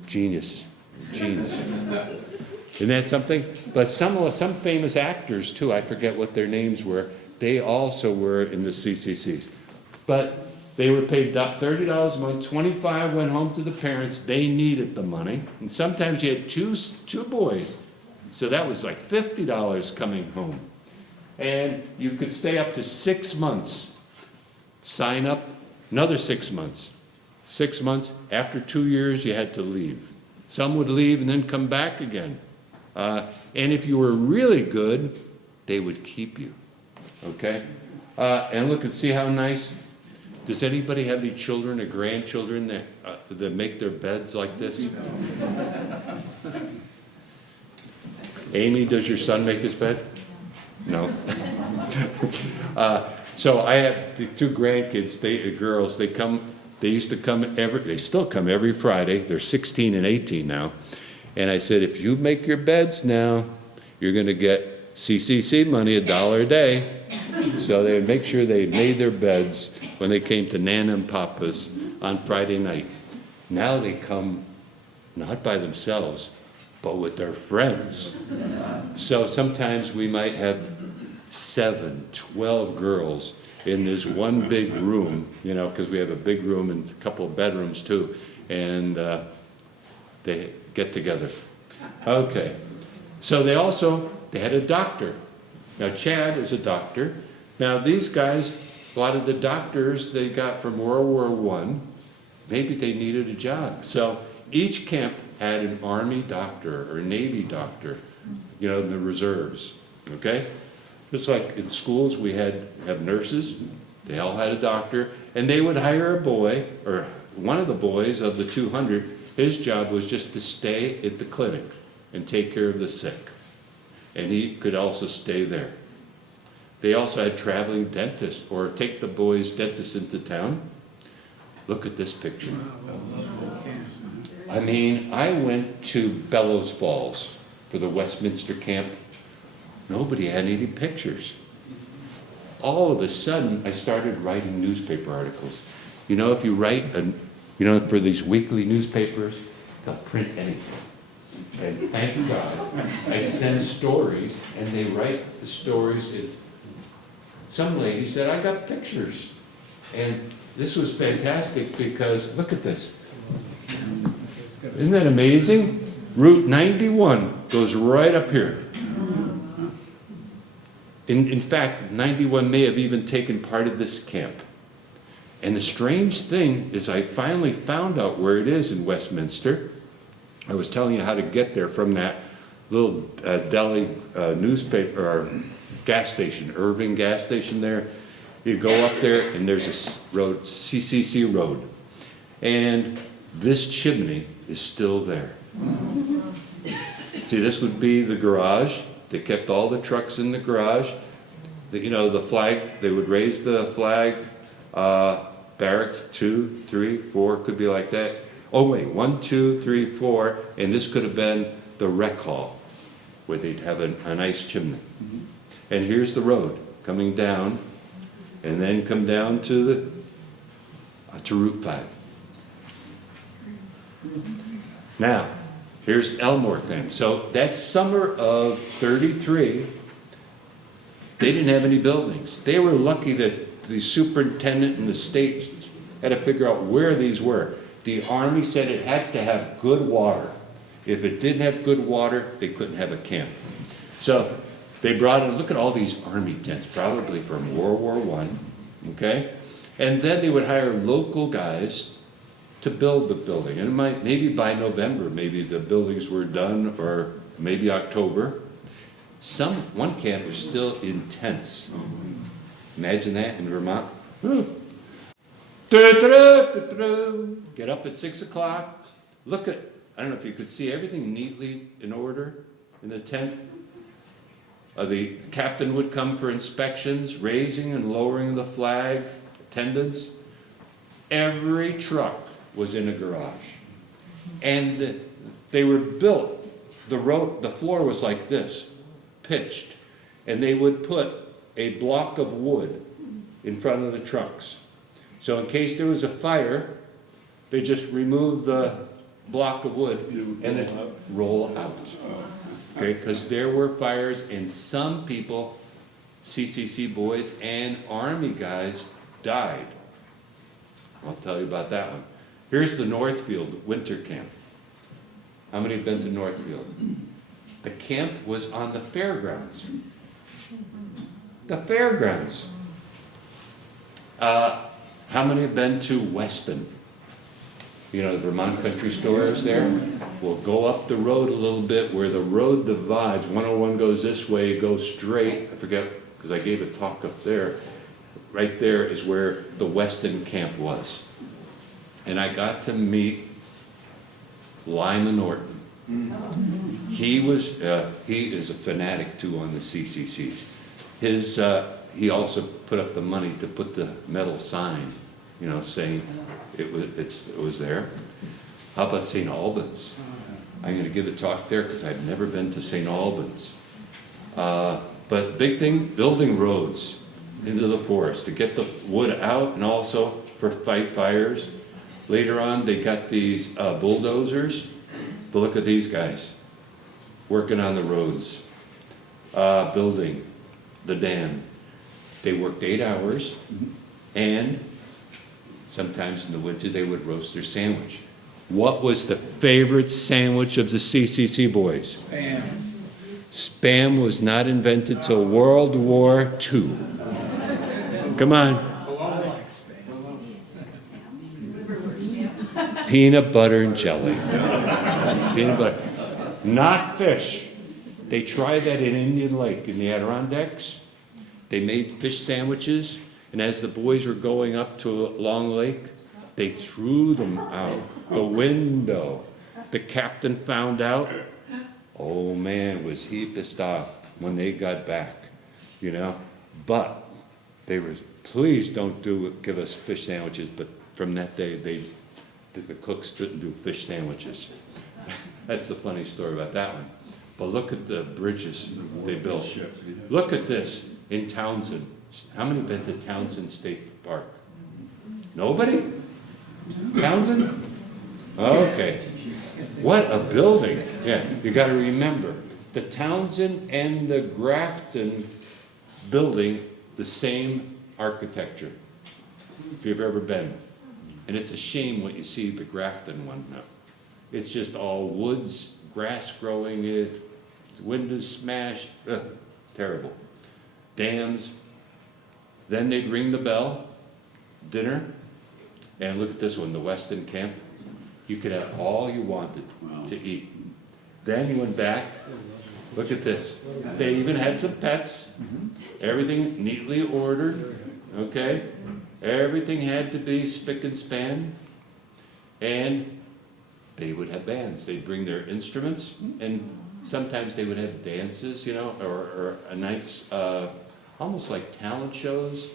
Genius. Genius. Isn't that something? But some famous actors too, I forget what their names were, they also were in the CCCs. But they were paid $30 a month, $25 went home to the parents, they needed the money. And sometimes you had two boys, so that was like $50 coming home. And you could stay up to 6 months. Sign up, another 6 months. 6 months, after 2 years, you had to leave. Some would leave and then come back again. And if you were really good, they would keep you, okay? And look and see how nice. Does anybody have any children or grandchildren that make their beds like this? Amy, does your son make his bed? No. So I have the 2 grandkids, girls, they still come every Friday. They're 16 and 18 now. And I said, if you make your beds now, you're going to get CCC money, $1 a day. So they would make sure they made their beds when they came to Nana and Papa's on Friday night. Now they come not by themselves, but with their friends. So sometimes we might have 7, 12 girls in this one big room, you know, because we have a big room and a couple of bedrooms too. And they get together. Okay. So they had a doctor. Now Chad is a doctor. Now these guys, a lot of the doctors they got from World War I, maybe they needed a job. So each camp had an Army doctor or Navy doctor, you know, in the reserves, okay? Just like in schools we have nurses, they all had a doctor, and they would hire a boy, or one of the boys of the 200, his job was just to stay at the clinic and take care of the sick. And he could also stay there. They also had traveling dentists, or take the boys' dentists into town. Look at this picture. I mean, I went to Bellows Falls for the Westminster camp. Nobody had any pictures. All of a sudden, I started writing newspaper articles. You know, if you write, you know, for these weekly newspapers, they'll print anything. And thank God, I'd send stories, and they write the stories. Some lady said, I got pictures. And this was fantastic because, look at this. Isn't that amazing? Route 91 goes right up here. In fact, 91 may have even taken part of this camp. And the strange thing is I finally found out where it is in Westminster. I was telling you how to get there from that little deli newspaper or gas station, Irving gas station there. You go up there and there's a road, CCC road. And this chimney is still there. See, this would be the garage. They kept all the trucks in the garage. You know, the flag, they would raise the flag, barracks, 2, 3, 4, could be like that. Oh wait, 1, 2, 3, 4, and this could have been the rec hall, where they'd have a nice chimney. And here's the road coming down, and then come down to Route 5. Now, here's Elmore thing. So that summer of '33, they didn't have any buildings. They were lucky that the superintendent and the state had to figure out where these were. The Army said it had to have good water. If it didn't have good water, they couldn't have a camp. So they brought in, look at all these Army tents, probably from World War I, okay? And then they would hire local guys to build the building. And it might, maybe by November, maybe the buildings were done, or maybe October. One camp was still in tents. Imagine that in Vermont. Get up at 6 o'clock. Look at, I don't know if you could see everything neatly in order in the tent. The captain would come for inspections, raising and lowering the flag, attendants. Every truck was in a garage. And they were built, the floor was like this, pitched. And they would put a block of wood in front of the trucks. So in case there was a fire, they just remove the block of wood and then roll out. Okay, because there were fires and some people, CCC boys and Army guys, died. I'll tell you about that one. Here's the Northfield winter camp. How many have been to Northfield? The camp was on the fairgrounds. The fairgrounds. How many have been to Weston? You know, the Vermont country store is there. We'll go up the road a little bit where the road divides. 101 goes this way, goes straight. I forget, because I gave a talk up there. Right there is where the Weston camp was. And I got to meet Lyman Norton. He is a fanatic too on the CCCs. He also put up the money to put the metal sign, you know, saying it was there. How about St. Albans? I'm going to give a talk there because I've never been to St. Albans. But big thing, building roads into the forest to get the wood out and also for fight fires. Later on, they got these bulldozers. But look at these guys working on the roads, building the dam. They worked 8 hours, and sometimes in the winter they would roast their sandwich. What was the favorite sandwich of the CCC boys? Spam. Spam was not invented till World War II. Come on. I like spam. Peanut butter and jelly. Peanut butter. Not fish. They tried that in Indian Lake in the Adirondacks. They made fish sandwiches, and as the boys were going up to Long Lake, they threw them out the window. The captain found out. Oh man, was he pissed off when they got back, you know? But they were, please don't give us fish sandwiches. But from that day, the cooks didn't do fish sandwiches. That's the funny story about that one. But look at the bridges they built. Look at this in Townsend. How many been to Townsend State Park? Nobody? Townsend? Okay. What a building. Yeah, you got to remember, the Townsend and the Grafton building, the same architecture, if you've ever been. And it's a shame what you see the Grafton one now. It's just all woods, grass growing, windows smashed, terrible. Dams. Then they'd ring the bell, dinner, and look at this one, the Weston camp. You could have all you wanted to eat. Then you went back, look at this. They even had some pets, everything neatly ordered, okay? Everything had to be spick and span, and they would have bands. They'd bring their instruments, and sometimes they would have dances, you know, or a night's, almost like talent shows.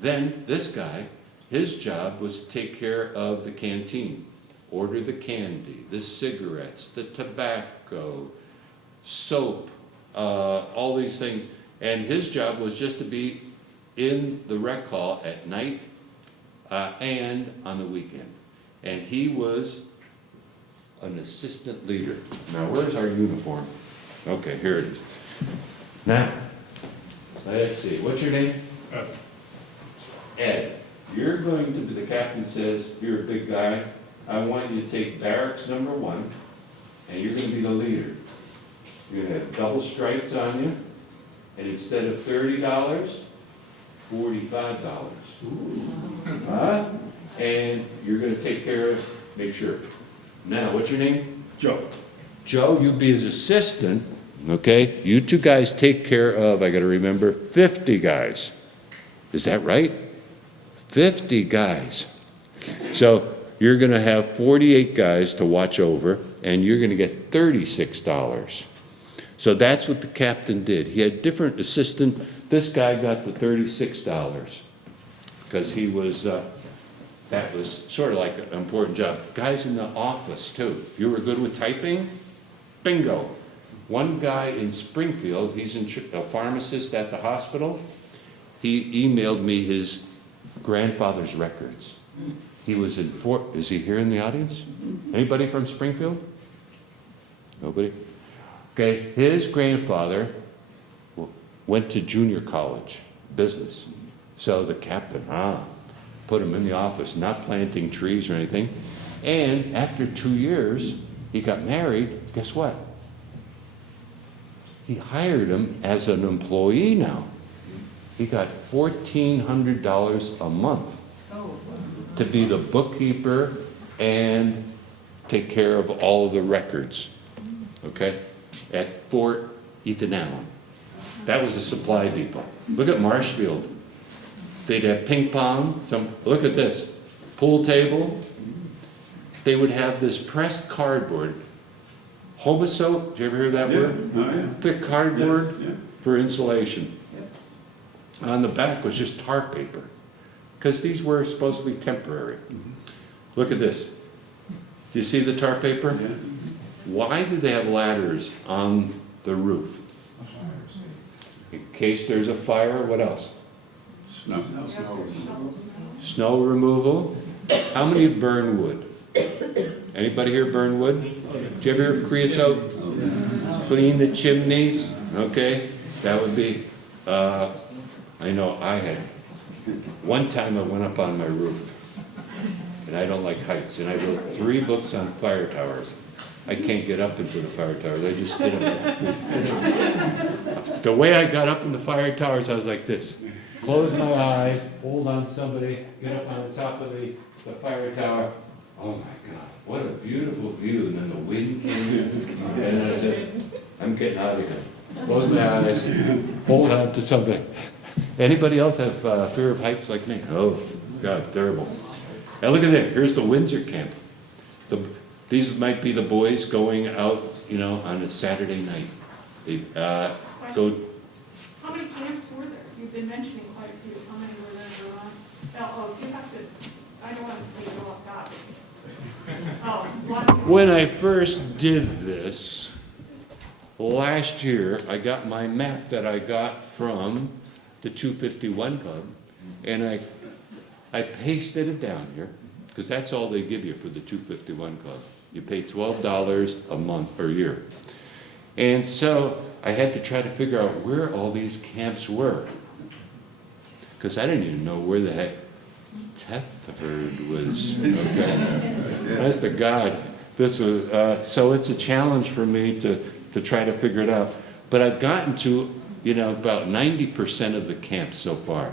Then this guy, his job was to take care of the canteen, order the candy, the cigarettes, the tobacco, soap, all these things. And his job was just to be in the rec hall at night and on the weekend. And he was an assistant leader. Now, where's our uniform? Okay, here it is. Now, let's see. What's your name? Ed, you're going to be, the captain says, you're a big guy, I want you to take barracks number 1, and you're gonna be the leader. You're gonna have double stripes on you, and instead of $30, $45. Huh? And you're gonna take care of, make sure. Now, what's your name? Joe. Joe, you be his assistant, okay? You two guys take care of, I gotta remember, 50 guys. Is that right? 50 guys. So you're gonna have 48 guys to watch over, and you're gonna get $36. So that's what the captain did. He had different assistant. This guy got the $36 because he was, that was sort of like an important job. Guys in the office too. You were good with typing? Bingo. One guy in Springfield, he's a pharmacist at the hospital. He emailed me his grandfather's records. He was in is he here in the audience? Anybody from Springfield? Nobody? Okay, his grandfather went to junior college, business. So the captain, put him in the office, not planting trees or anything. And after 2 years, he got married. Guess what? He hired him as an employee now. He got $1,400 a month to be the bookkeeper and take care of all the records, okay, at Fort Ethan Allen. That was a supply depot. Look at Marshfield. They'd have ping pong, look at this, pool table. They would have this pressed cardboard. Homosoap, did you ever hear that word? Oh, yeah. Thick cardboard Yes, yeah. for insulation. On the back was just tar paper, because these were supposed to be temporary. Look at this. Do you see the tar paper? Yeah. Why do they have ladders on the roof? In case there's a fire, what else? Snow. Snow removal. How many burn wood? Anybody here burn wood? Did you ever hear of creosote? Clean the chimneys, okay? That would be, I know I had, one time I went up on my roof, and I don't like heights, and I wrote 3 books on fire towers. I can't get up into the fire towers, I just hit them. The way I got up in the fire towers, I was like this. Close my eyes, hold on to somebody, get up on the top of the fire tower. Oh my God, what a beautiful view. And then the wind came in, and I said, I'm getting out of here. Close my eyes, hold on to something. Anybody else have fear of heights like me? Oh, God, terrible. Now look at that, here's the Windsor camp. These might be the boys going out, you know, on a Saturday night. They go. How many camps were there? You've been mentioning quite a few. How many were there in Vermont? You have to, I don't want to take you off topic. When I first did this, last year, I got my map that I got from the 251 Club, and I pasted it down here, because that's all they give you for the 251 Club. You pay $12 a month or year. And so I had to try to figure out where all these camps were, because I didn't even know where the heck Thetford was. Okay, that's the God. This was so it's a challenge for me to try to figure it out. But I've gotten to, you know, about 90% of the camps so far,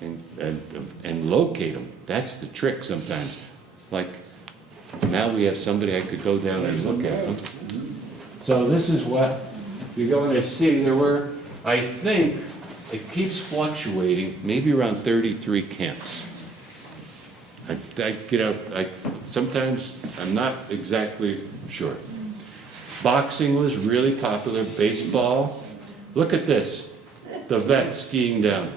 and locate them. That's the trick sometimes. Like now we have somebody I could go down and look at them. So this is what you're going to see. There were, I think, it keeps fluctuating, maybe around 33 camps. Sometimes I'm not exactly sure. Boxing was really popular, baseball. Look at this, the vets skiing down.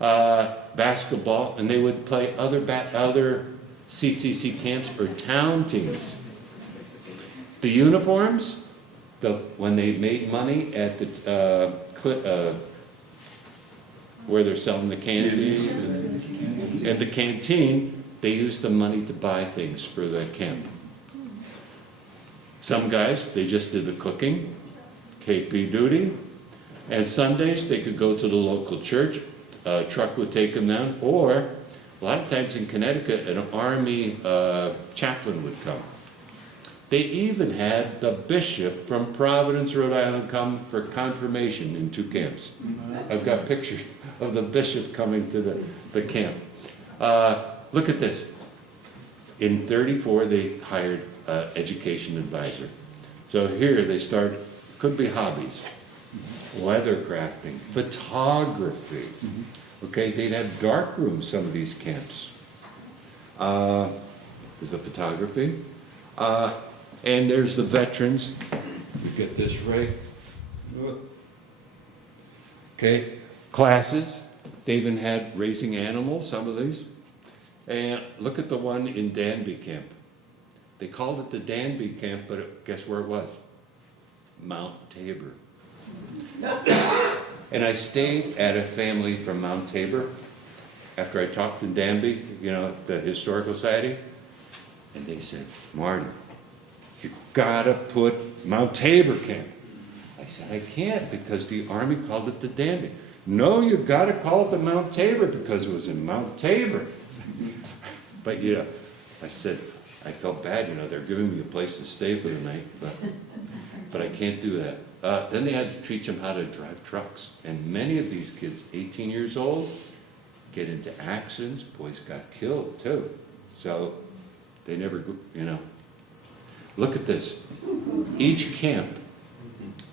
Basketball, and they would play other CCC camps or town teams. The uniforms, when they made money at the where they're selling the candy and the canteen, they used the money to buy things for the camp. Some guys, they just did the cooking, KP duty. And Sundays, they could go to the local church, a truck would take them down, or a lot of times in Connecticut, an Army chaplain would come. They even had the bishop from Providence, Rhode Island, come for confirmation in 2 camps. I've got pictures of the bishop coming to the camp. Look at this. In 34, they hired an education advisor. So here they started, could be hobbies, weather crafting, photography. Okay, they'd have dark rooms, some of these camps. There's the photography. And there's the veterans. You get this right. Okay, classes. They even had raising animals, some of these. And look at the one in Danby Camp. They called it the Danby Camp, but guess where it was? Mount Tabor. And I stayed at a family from Mount Tabor after I talked to Danby, you know, the Historical Society. And they said, Marty, you gotta put Mount Tabor Camp. I said, I can't because the Army called it the Danby. No, you gotta call it the Mount Tabor because it was in Mount Tabor. But you know, I said, I felt bad, you know, they're giving me a place to stay for the night, but I can't do that. Then they had to teach them how to drive trucks. And many of these kids, 18 years old, get into accidents. Boys got killed too. So they never, you know. Look at this. Each camp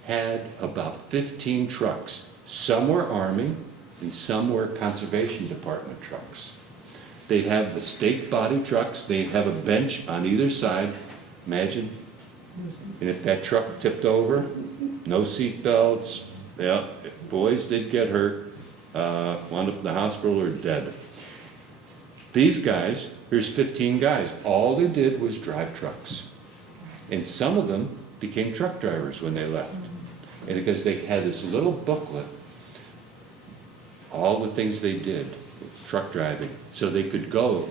had about 15 trucks. Some were Army and some were Conservation Department trucks. They'd have the stake body trucks. They'd have a bench on either side. Imagine. And if that truck tipped over, no seat belts. Yeah, boys did get hurt, wound up in the hospital or dead. These guys, here's 15 guys. All they did was drive trucks. And some of them became truck drivers when they left. And because they had this little booklet, all the things they did, truck driving, so they could go,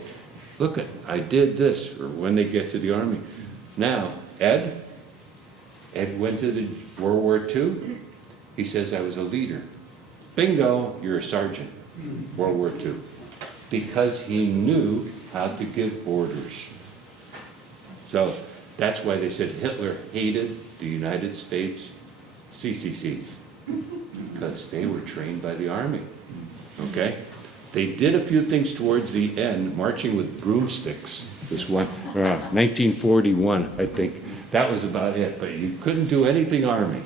look at, I did this, or when they get to the Army. Now, Ed went to the World War II. He says, I was a leader. Bingo, you're a sergeant, World War II. Because he knew how to give orders. So that's why they said Hitler hated the United States CCCs, because they were trained by the Army, okay? They did a few things towards the end, marching with broomsticks, this one, 1941, I think. That was about it, but you couldn't do anything Army.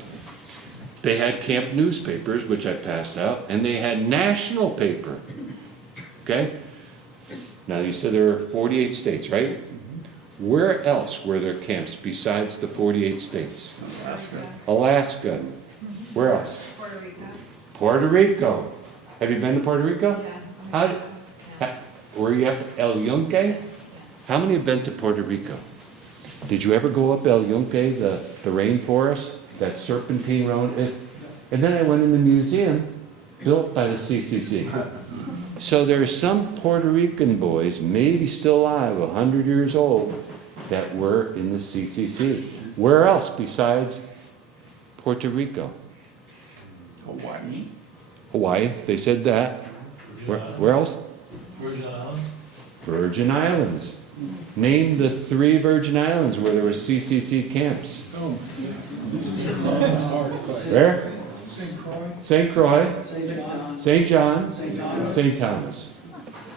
They had camp newspapers, which I passed out, and they had national paper, okay? Now, you said there were 48 states, right? Where else were there camps besides the 48 states? Alaska. Where else? Puerto Rico. Puerto Rico. Have you been to Puerto Rico? Yeah. Were you up El Yunque? How many have been to Puerto Rico? Did you ever go up El Yunque, the rainforest, that serpentine road? And then I went in the museum built by the CCC. So there are some Puerto Rican boys, maybe still alive, 100 years old, that were in the CCC. Where else besides Puerto Rico? Hawaii. Hawaii, they said that. Where else? Virgin Islands. Virgin Islands. Name the 3 Virgin Islands where there were CCC camps. Where? St. Croix, St. John, St. Thomas.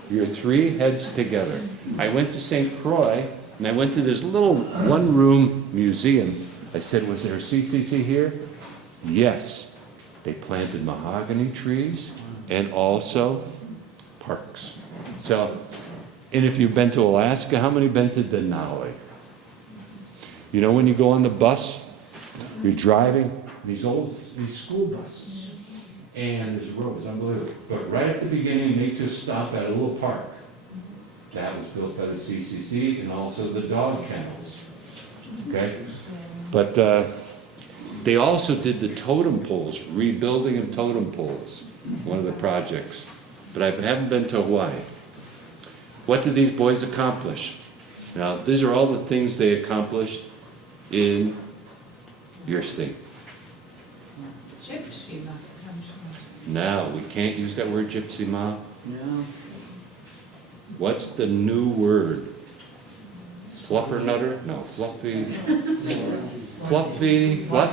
Your 3 heads together. I went to St. Croix, and I went to this little one-room museum. I said, was there a CCC here? Yes. They planted mahogany trees and also parks. So, and if you've been to Alaska, how many have been to Denali? You know when you go on the bus, you're driving these school buses, and there's roads, unbelievable. But right at the beginning, they just stop at a little park. That was built by the CCC, and also the dog kennels. Okay? But they also did the totem poles, rebuilding of totem poles, one of the projects. But I haven't been to Hawaii. What did these boys accomplish? Now, these are all the things they accomplished in your state. Gypsy must Now, we can't use that word gypsy moth. No. What's the new word? Fluffernutter? No, fluffy. Fluffy, what?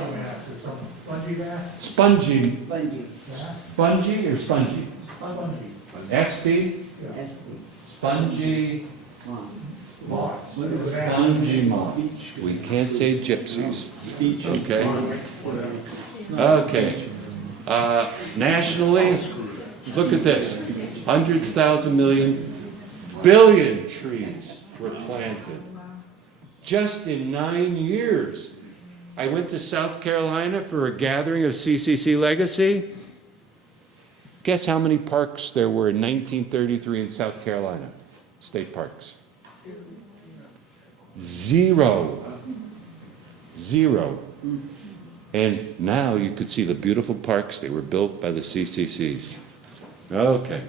Spongy mass Spongy. Spongy. Spongy or spongy? Spongy. SB? SB. Spongy. Moss. Spongy moth. We can't say gypsies. Okay? Okay. Nationally, look at this. Hundreds, thousand, million, billion trees were planted. Just in 9 years. I went to South Carolina for a gathering of CCC Legacy. Guess how many parks there were in 1933 in South Carolina? State parks. 0. 0. And now you could see the beautiful parks. They were built by the CCCs. Okay.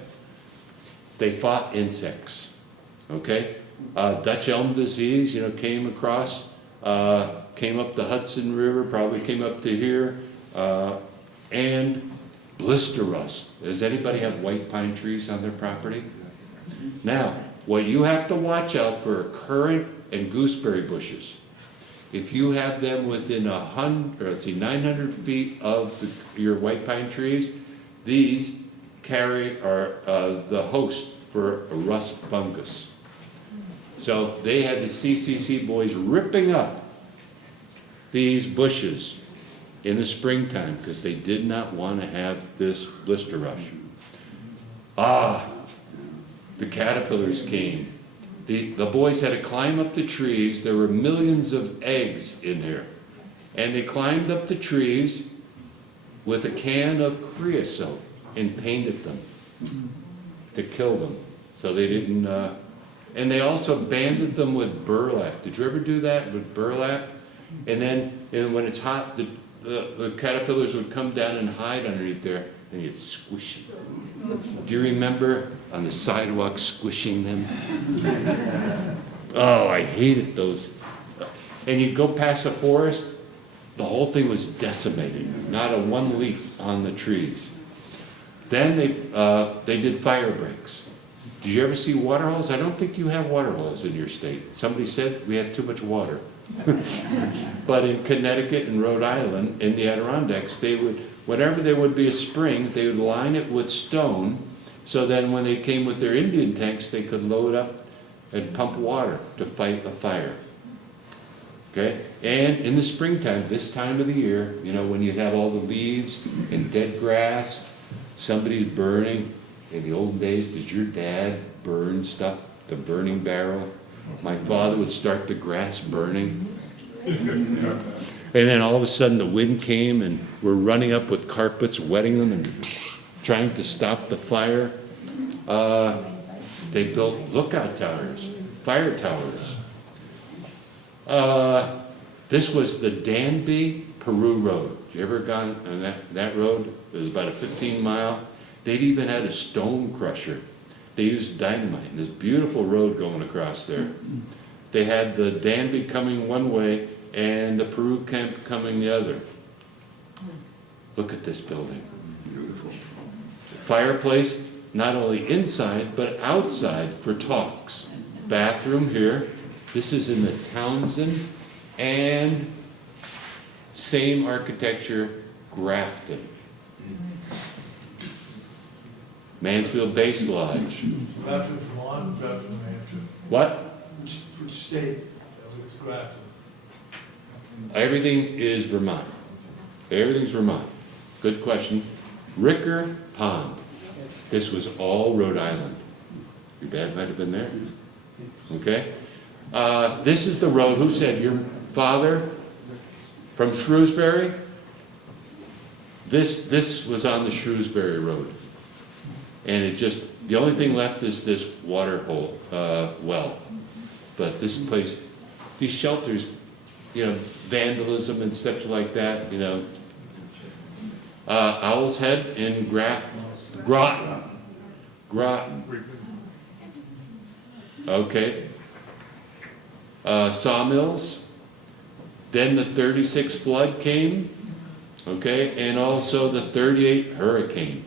They fought insects. Okay? Dutch elm disease, came across, came up the Hudson River, probably came up to here, and blister rust. Does anybody have white pine trees on their property? Now, what you have to watch out for are currant and gooseberry bushes. If you have them within 900 feet of your white pine trees, these are the host for a rust fungus. So they had the CCC boys ripping up these bushes in the springtime because they did not want to have this blister rush. The caterpillars came. The boys had to climb up the trees. There were millions of eggs in there. And they climbed up the trees with a can of creosote and painted them to kill them. So they didn't, and they also banded them with burlap. Did you ever do that with burlap? And then when it's hot, the caterpillars would come down and hide underneath there, and you'd squish it. Do you remember on the sidewalk squishing them? Oh, I hated those. And you'd go past a forest, the whole thing was decimated, not a one leaf on the trees. Then they did fire breaks. Did you ever see water holes? I don't think you have water holes in your state. Somebody said we have too much water. But in Connecticut and Rhode Island, in the Adirondacks, whenever there would be a spring, they would line it with stone, so then when they came with their Indian tanks, they could load up and pump water to fight a fire. Okay? And in the springtime, this time of the year, when you have all the leaves and dead grass, somebody's burning. In the old days, did your dad burn stuff, the burning barrel? My father would start the grass burning. And then all of a sudden the wind came and we're running up with carpets, wetting them and trying to stop the fire. They built lookout towers, fire towers. This was the Danby Peru Road. You ever gone on that road? It was about a 15-mile. They'd even had a stone crusher. They used dynamite in this beautiful road going across there. They had the Danby coming one way and the Peru camp coming the other. Look at this building. Beautiful. Fireplace, not only inside, but outside for talks. Bathroom here. This is in the Townsend, and same architecture, Grafton. Mansfield Base Lodge. Grafton, Vermont, Grafton, New Hampshire. What? Which state? It's Grafton. Everything is Vermont. Everything's Vermont. Good question. Ricker Pond. This was all Rhode Island. Your dad might have been there. Okay? This is the road. Who said? Your father from Shrewsbury? This was on the Shrewsbury Road. And the only thing left is this water hole, well. But this place, these shelters, vandalism and stuff like that, Owl's Head in Groton. Okay. Sawmills. Then the 36 flood came. okay? And also the 38 hurricane.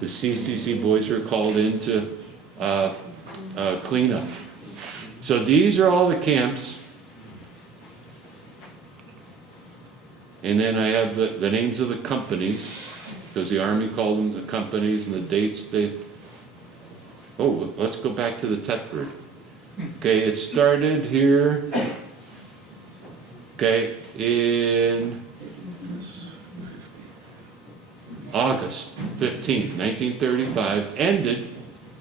The CCC boys were called in to clean up. So these are all the camps. And then I have the names of the companies, because the Army called them the companies and the dates they... Oh, let's go back to the Thetford. Okay, it started here, okay, in August 15th, 1935, ended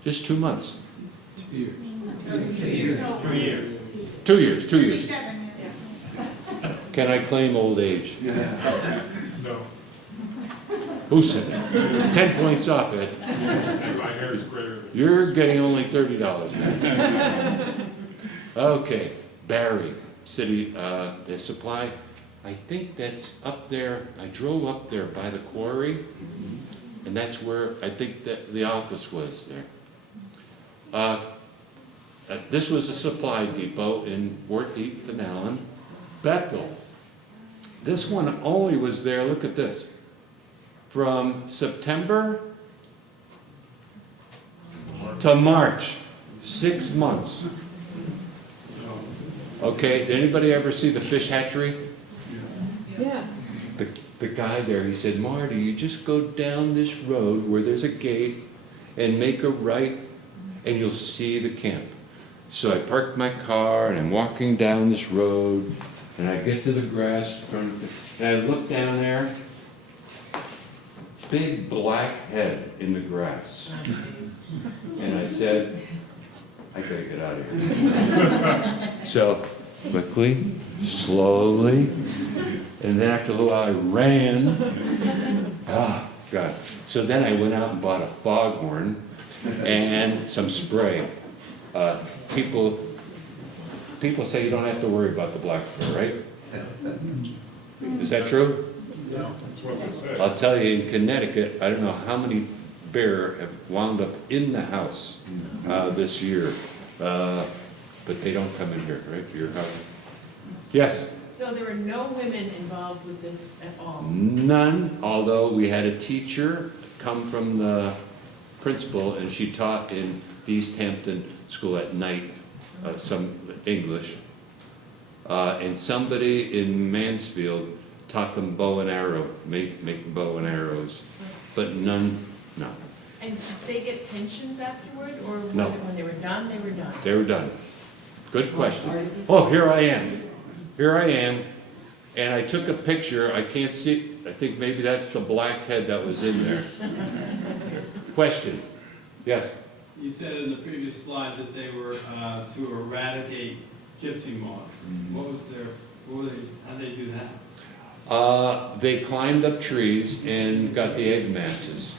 just 2 months. 2 years. 2 years, 2 years. 37 years. Can I claim old age? No. Who said that? 10 points off, Ed. My hair is grayer. You're getting only $30 now. Okay, Barry, city, the supply, I think that's up there, I drove up there by the quarry, and that's where I think that the office was there. This was a supply depot in 14th and Allen. Bethel, this one only was there, look at this, from September to March, 6 months. Okay, did anybody ever see the fish hatchery? Yeah. The guy there, he said, Marty, you just go down this road where there's a gate and make a right and you'll see the camp. So I parked my car and I'm walking down this road and I get to the grass front and I look down there, big black head in the grass. And I said, I gotta get out of here. So quickly, slowly, and then after a little while I ran. Ah, God. So then I went out and bought a foghorn and some spray. People say you don't have to worry about the black bear, right? Is that true? No, that's what they say. I'll tell you, in Connecticut, I don't know how many bear have wound up in the house this year, but they don't come in here, right, to your house? Yes? So there were no women involved with this at all? None, although we had a teacher come from the principal, and she taught in the East Hampton School at night, some English. And somebody in Mansfield taught them bow and arrow, make bow and arrows, but none, no. And did they get pensions afterward, or No. when they were done, they were done? They were done. Good question. Oh, here I am. Here I am, and I took a picture. I can't see, I think maybe that's the black head that was in there. Question? Yes? You said in the previous slide that they were to eradicate gypsy moths. What were they, how did they do that? They climbed up trees and got the egg masses.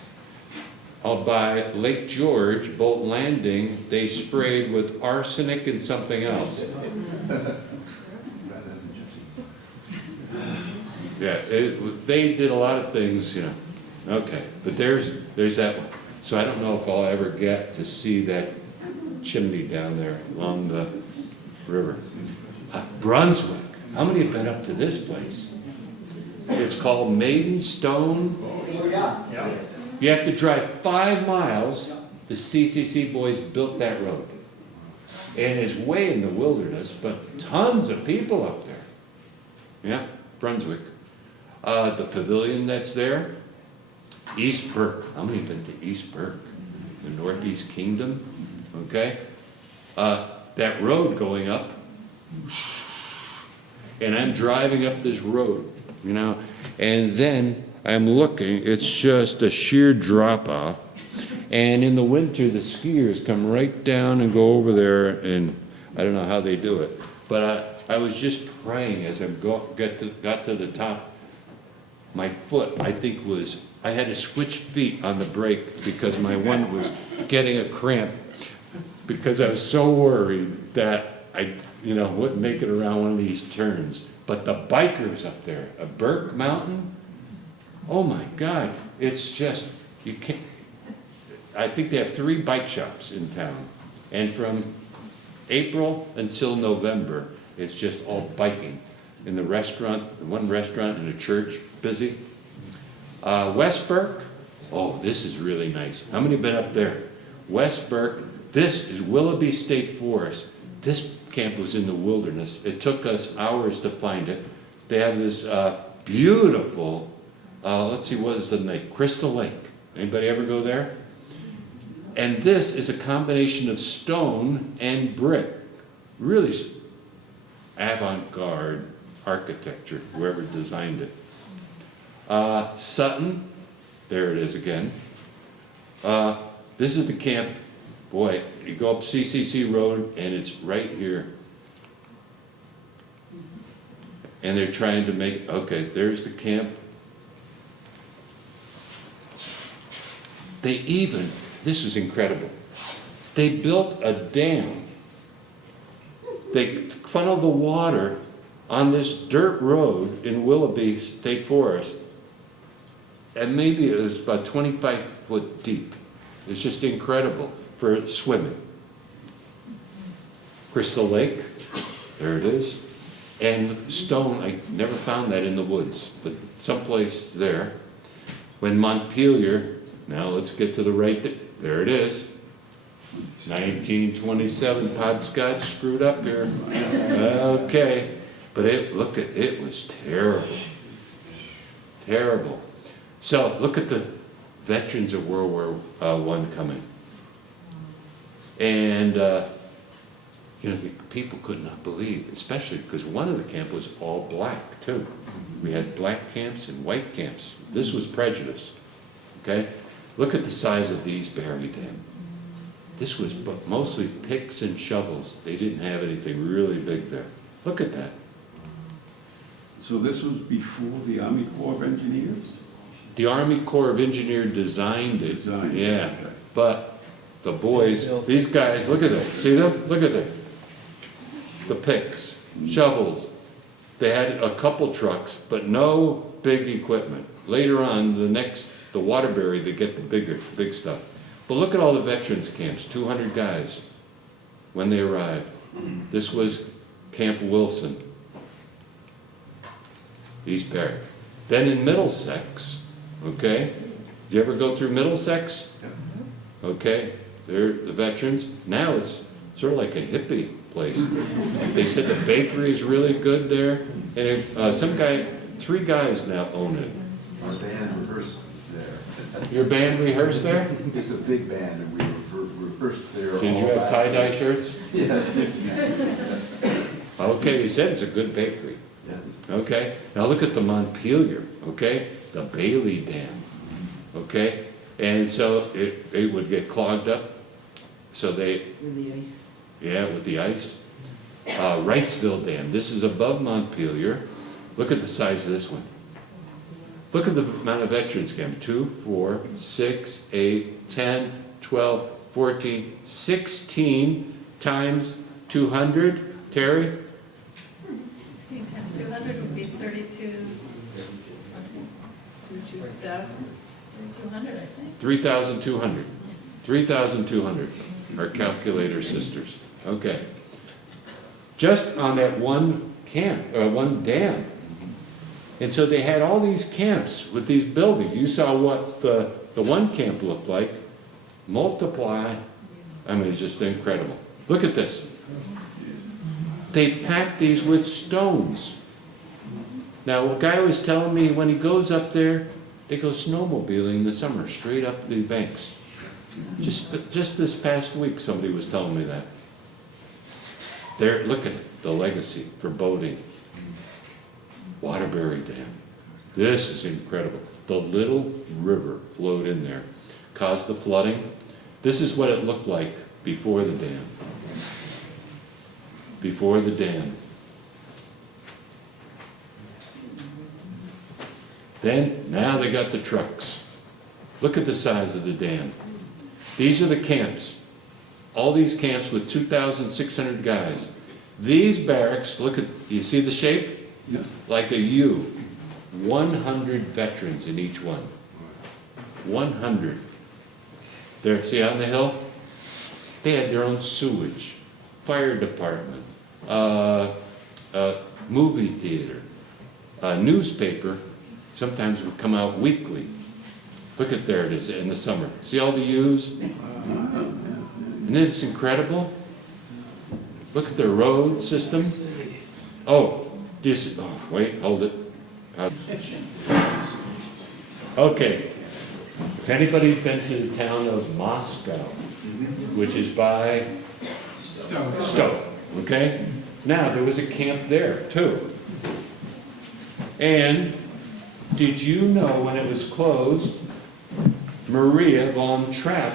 By Lake George, Boat Landing, they sprayed with arsenic and something else. Yeah, they did a lot of things, you know. Okay, but there's that one. So I don't know if I'll ever get to see that chimney down there along the river. Brunswick. How many have been up to this place? It's called Maiden Stone. You have to drive 5 miles. The CCC boys built that road. And it's way in the wilderness, but tons of people up there. Yeah, Brunswick. The pavilion that's there. East Burke. How many have been to East Burke? The Northeast Kingdom. Okay? That road going up. And I'm driving up this road, you know, and then I'm looking, it's just a sheer drop off. And in the winter, the skiers come right down and go over there, and I don't know how they do it. But I was just praying as I got to the top. My foot, I think I had to switch feet on the brake because my one was getting a cramp because I was so worried that I, wouldn't make it around one of these turns. But the bikers up there, a Burke Mountain, oh my God, it's just, you can't, I think they have 3 bike shops in town. And from April until November, it's just all biking. In the restaurant, one restaurant and a church, busy, West Burke, oh, this is really nice. How many been up there? West Burke, this is Willoughby State Forest. This camp was in the wilderness. It took us hours to find it. They have this beautiful, let's see, what is the name? Crystal Lake. Anybody ever go there? And this is a combination of stone and brick. Really avant-garde architecture, whoever designed it. Sutton, there it is again. This is the camp. Boy, you go up CCC Road and it's right here. And they're trying to make, okay, there's the camp. They even, this is incredible, they built a dam. They funneled the water on this dirt road in Willoughby State Forest, and maybe it was about 25 foot deep. It's just incredible for swimming. Crystal Lake, there it is. And stone, I never found that in the woods, but someplace there. When Montpelier, now let's get to the right, there it is. 1927, Podskoch screwed up here. Okay, but look at, it was terrible. Terrible. So look at the veterans of World War I coming. And, you know, the people could not believe, especially because one of the camp was all black too. We had black camps and white camps. This was prejudice, okay? Look at the size of these buried in. This was mostly picks and shovels. They didn't have anything really big there. Look at that. So this was before the Army Corps of Engineers? The Army Corps of Engineers designed it, Designed it, yeah. okay. But the boys, these guys, look at them. See them? Look at them. The picks, shovels. They had a couple trucks, but no big equipment. Later on, the Waterbury, they get the big stuff. But look at all the veterans camps, 200 guys when they arrived. This was Camp Wilson, East Barrack. Then in Middlesex, okay? Did you ever go through Middlesex? Okay, they're the veterans. Now it's sort of like a hippie place. They said the bakery is really good there. And 3 guys now own it. Our band rehearsed there. Your band rehearsed there? It's a big band, and we rehearsed there. Did you have tie-dye shirts? Yes. Okay, they said it's a good bakery. Yes. Okay, now look at the Montpelier, okay? The Bailey Dam, okay? And so it would get clogged up, so they... With the ice. Yeah, with the ice. Wrightsville Dam, this is above Montpelier. Look at the size of this one. Look at the amount of veterans camp, 2, 4, 6, 8, 10, 12, 14, 16 times 200, Terry? 16 times 200 would be 32. 32,000. 3,200, I think. 3,200. 3,200, our calculator sisters. Okay. Just on that one camp, one dam. And so they had all these camps with these buildings. You saw what the one camp looked like. Multiply, I mean, it's just incredible. Look at this. They packed these with stones. Now, a guy was telling me when he goes up there, they go snowmobiling in the summer, straight up the banks. Just this past week, somebody was telling me that. There, look at it, the legacy for boating. Waterbury Dam. This is incredible. The little river flowed in there, caused the flooding. This is what it looked like before the dam. Before the dam. Then, now they got the trucks. Look at the size of the dam. These are the camps. All these camps with 2,600 guys. These barracks, look at, you see the shape? Yeah. Like a U. 100 veterans in each one. 100. There, see on the hill? They had their own sewage, fire department, movie theater, newspaper, sometimes would come out weekly. Look at, there it is in the summer. See all the U's? And then it's incredible. Look at their road system. Oh, do you see, oh, wait, hold it. Okay. If anybody's been to the town of Moscow, which is by Stowe, okay? Now, there was a camp there too. And did you know when it was closed, Maria von Trapp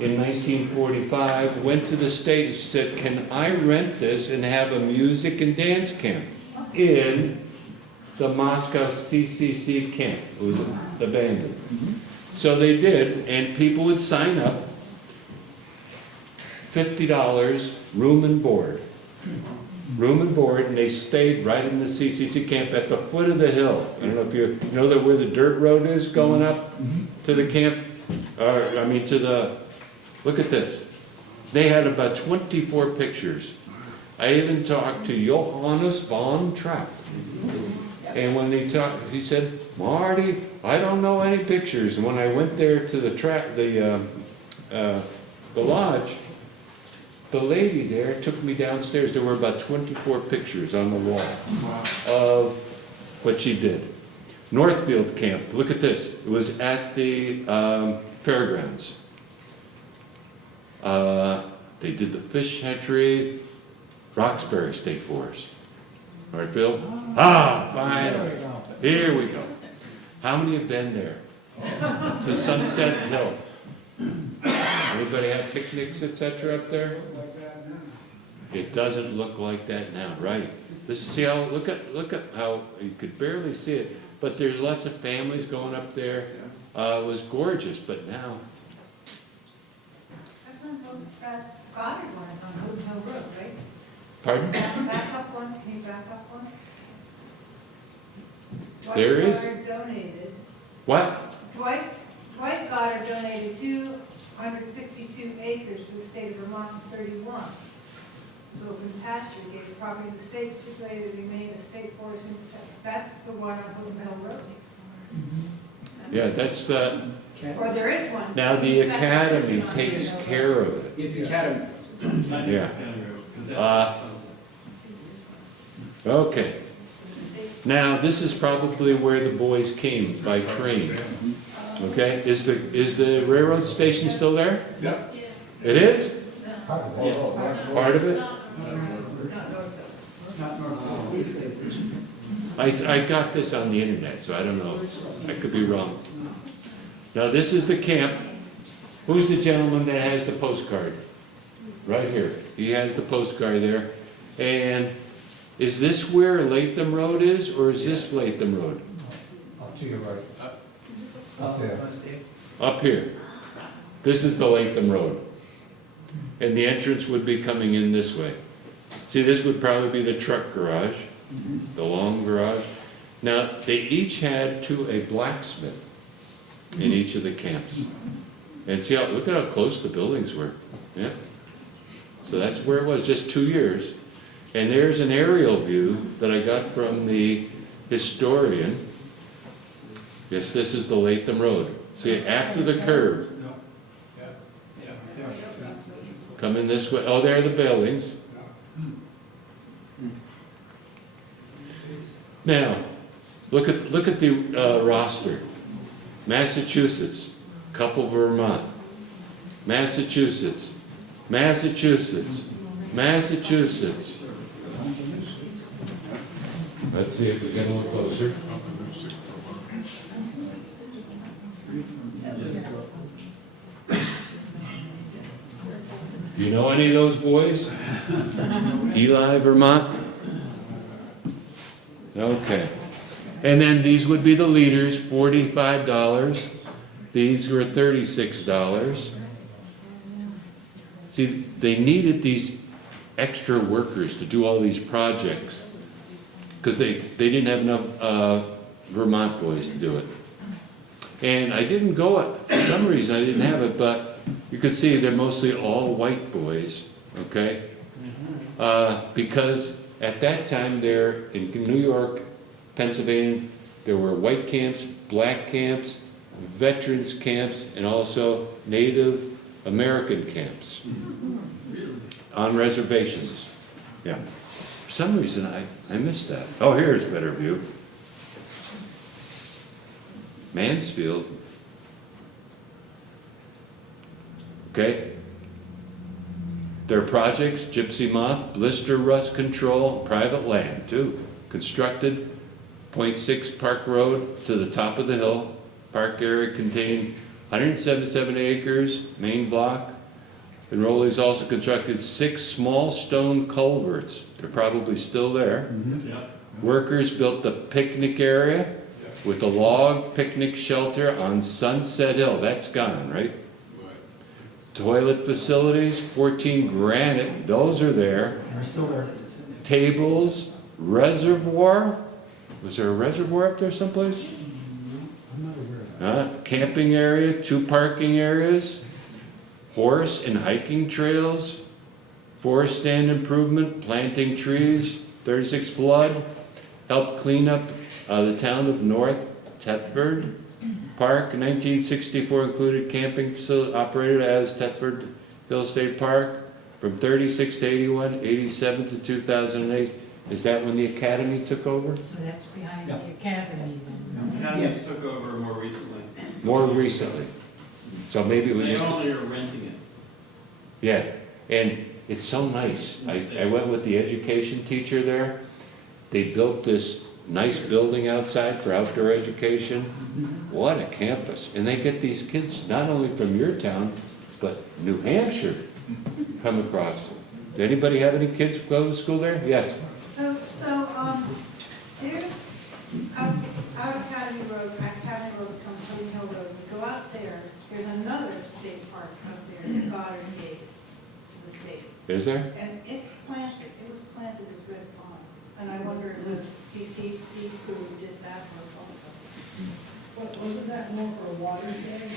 in 1945 went to the state and she said, can I rent this and have a music and dance camp in the Moscow CCC camp? It was abandoned. So they did, and people would sign up, $50 room and board. Room and board, and they stayed right in the CCC camp at the foot of the hill. I don't know if you know that where the dirt road is going up to the camp, or I mean to the, look at this. They had about 24 pictures. I even talked to Johannes von Trapp. And when they talked, he said, Marty, I don't know any pictures. And when I went there to the lodge, the lady there took me downstairs. There were about 24 pictures on the wall of what she did. Northfield Camp, look at this. It was at the fairgrounds. They did the fish hatchery, Roxbury State Forest. All right, Phil? Ah, fine. Here we go. How many have been there? To Sunset Hill. Anybody have picnics, etc. up there? It doesn't look like that now, right? See how, look at how, you could barely see it, but there's lots of families going up there. It was gorgeous, but now. That's on that Goddard one is on Hooten Hill Road, right? Pardon? Back up one, can you back up one? There is? Goddard donated, What? Dwight Goddard donated 262 acres to the state of Vermont in 31. So open pasture, gave the property to the state, stipulated to remain a state forest. That's the one on Hooten Hill Road. Yeah, that's the, Or there is one. now the academy takes care of it. It's academy. Yeah. Okay. Now, this is probably where the boys came by train. Okay, is the railroad station still there? Yep. It is? Part of it? I got this on the internet, so I don't know. I could be wrong. Now, this is the camp. Who's the gentleman that has the postcard? Right here. He has the postcard there. And is this where Latham Road is, or is this Latham Road? Up to your right. Up there. Up here. This is the Latham Road. And the entrance would be coming in this way. See, this would probably be the truck garage, the long garage. Now, they each had a blacksmith in each of the camps. And see how, look at how close the buildings were. Yeah. So that's where it was, just 2 years. And there's an aerial view that I got from the historian. Yes, this is the Latham Road. See, after the curve. Come in this way. Oh, there are the buildings. Now, look at the roster. Massachusetts, couple Vermont. Massachusetts, Massachusetts, Massachusetts. Let's see if we get a little closer. Do you know any of those boys? Eli, Vermont? Okay. And then these would be the leaders, $45. These were $36. See, they needed these extra workers to do all these projects because they didn't have enough Vermont boys to do it. And I didn't go, for some reason I didn't have it, but you could see they're mostly all white boys, okay? Because at that time they're in New York, Pennsylvania, There were white camps, black camps, veterans camps, and also Native American camps on reservations. Yeah. For some reason, I missed that. Oh, here's a better view. Mansfield. Okay. Their projects, gypsy moth, blister rust control, private land too. Constructed, 0.6 Park Road to the top of the hill. Park area contained 177 acres, main block. Enrollees also constructed 6 small stone culverts. They're probably still there. Yeah. Workers built the picnic area with a log picnic shelter on Sunset Hill. That's gone, right? Toilet facilities, 14 granite, those are there. They're still there. Tables, reservoir. Was there a reservoir up there someplace? I'm not aware of that. Camping area, 2 parking areas, horse and hiking trails, forest stand improvement, planting trees, 36 flood, helped clean up the town of North Thetford. Park, 1964 included camping facility operated as Thetford Hill State Park from 36 to 81, 87 to 2008. Is that when the academy took over? So that's behind Yeah. the academy then? Counties took over more recently. More recently. So maybe it was They just, only are renting it. yeah, and it's so nice. I went with the education teacher there. They built this nice building outside for outdoor education. What a campus. And they get these kids not only from your town, but New Hampshire come across. Did anybody have any kids go to school there? Yes. So, there's, out Academy Road comes Hunting Hill Road, you go out there, there's another state park up there, the Goddard Gate to the state. Is there? And it's planted, it was planted with red palm, and I wonder if the CCC crew did that work also. Wasn't that more for a water thing?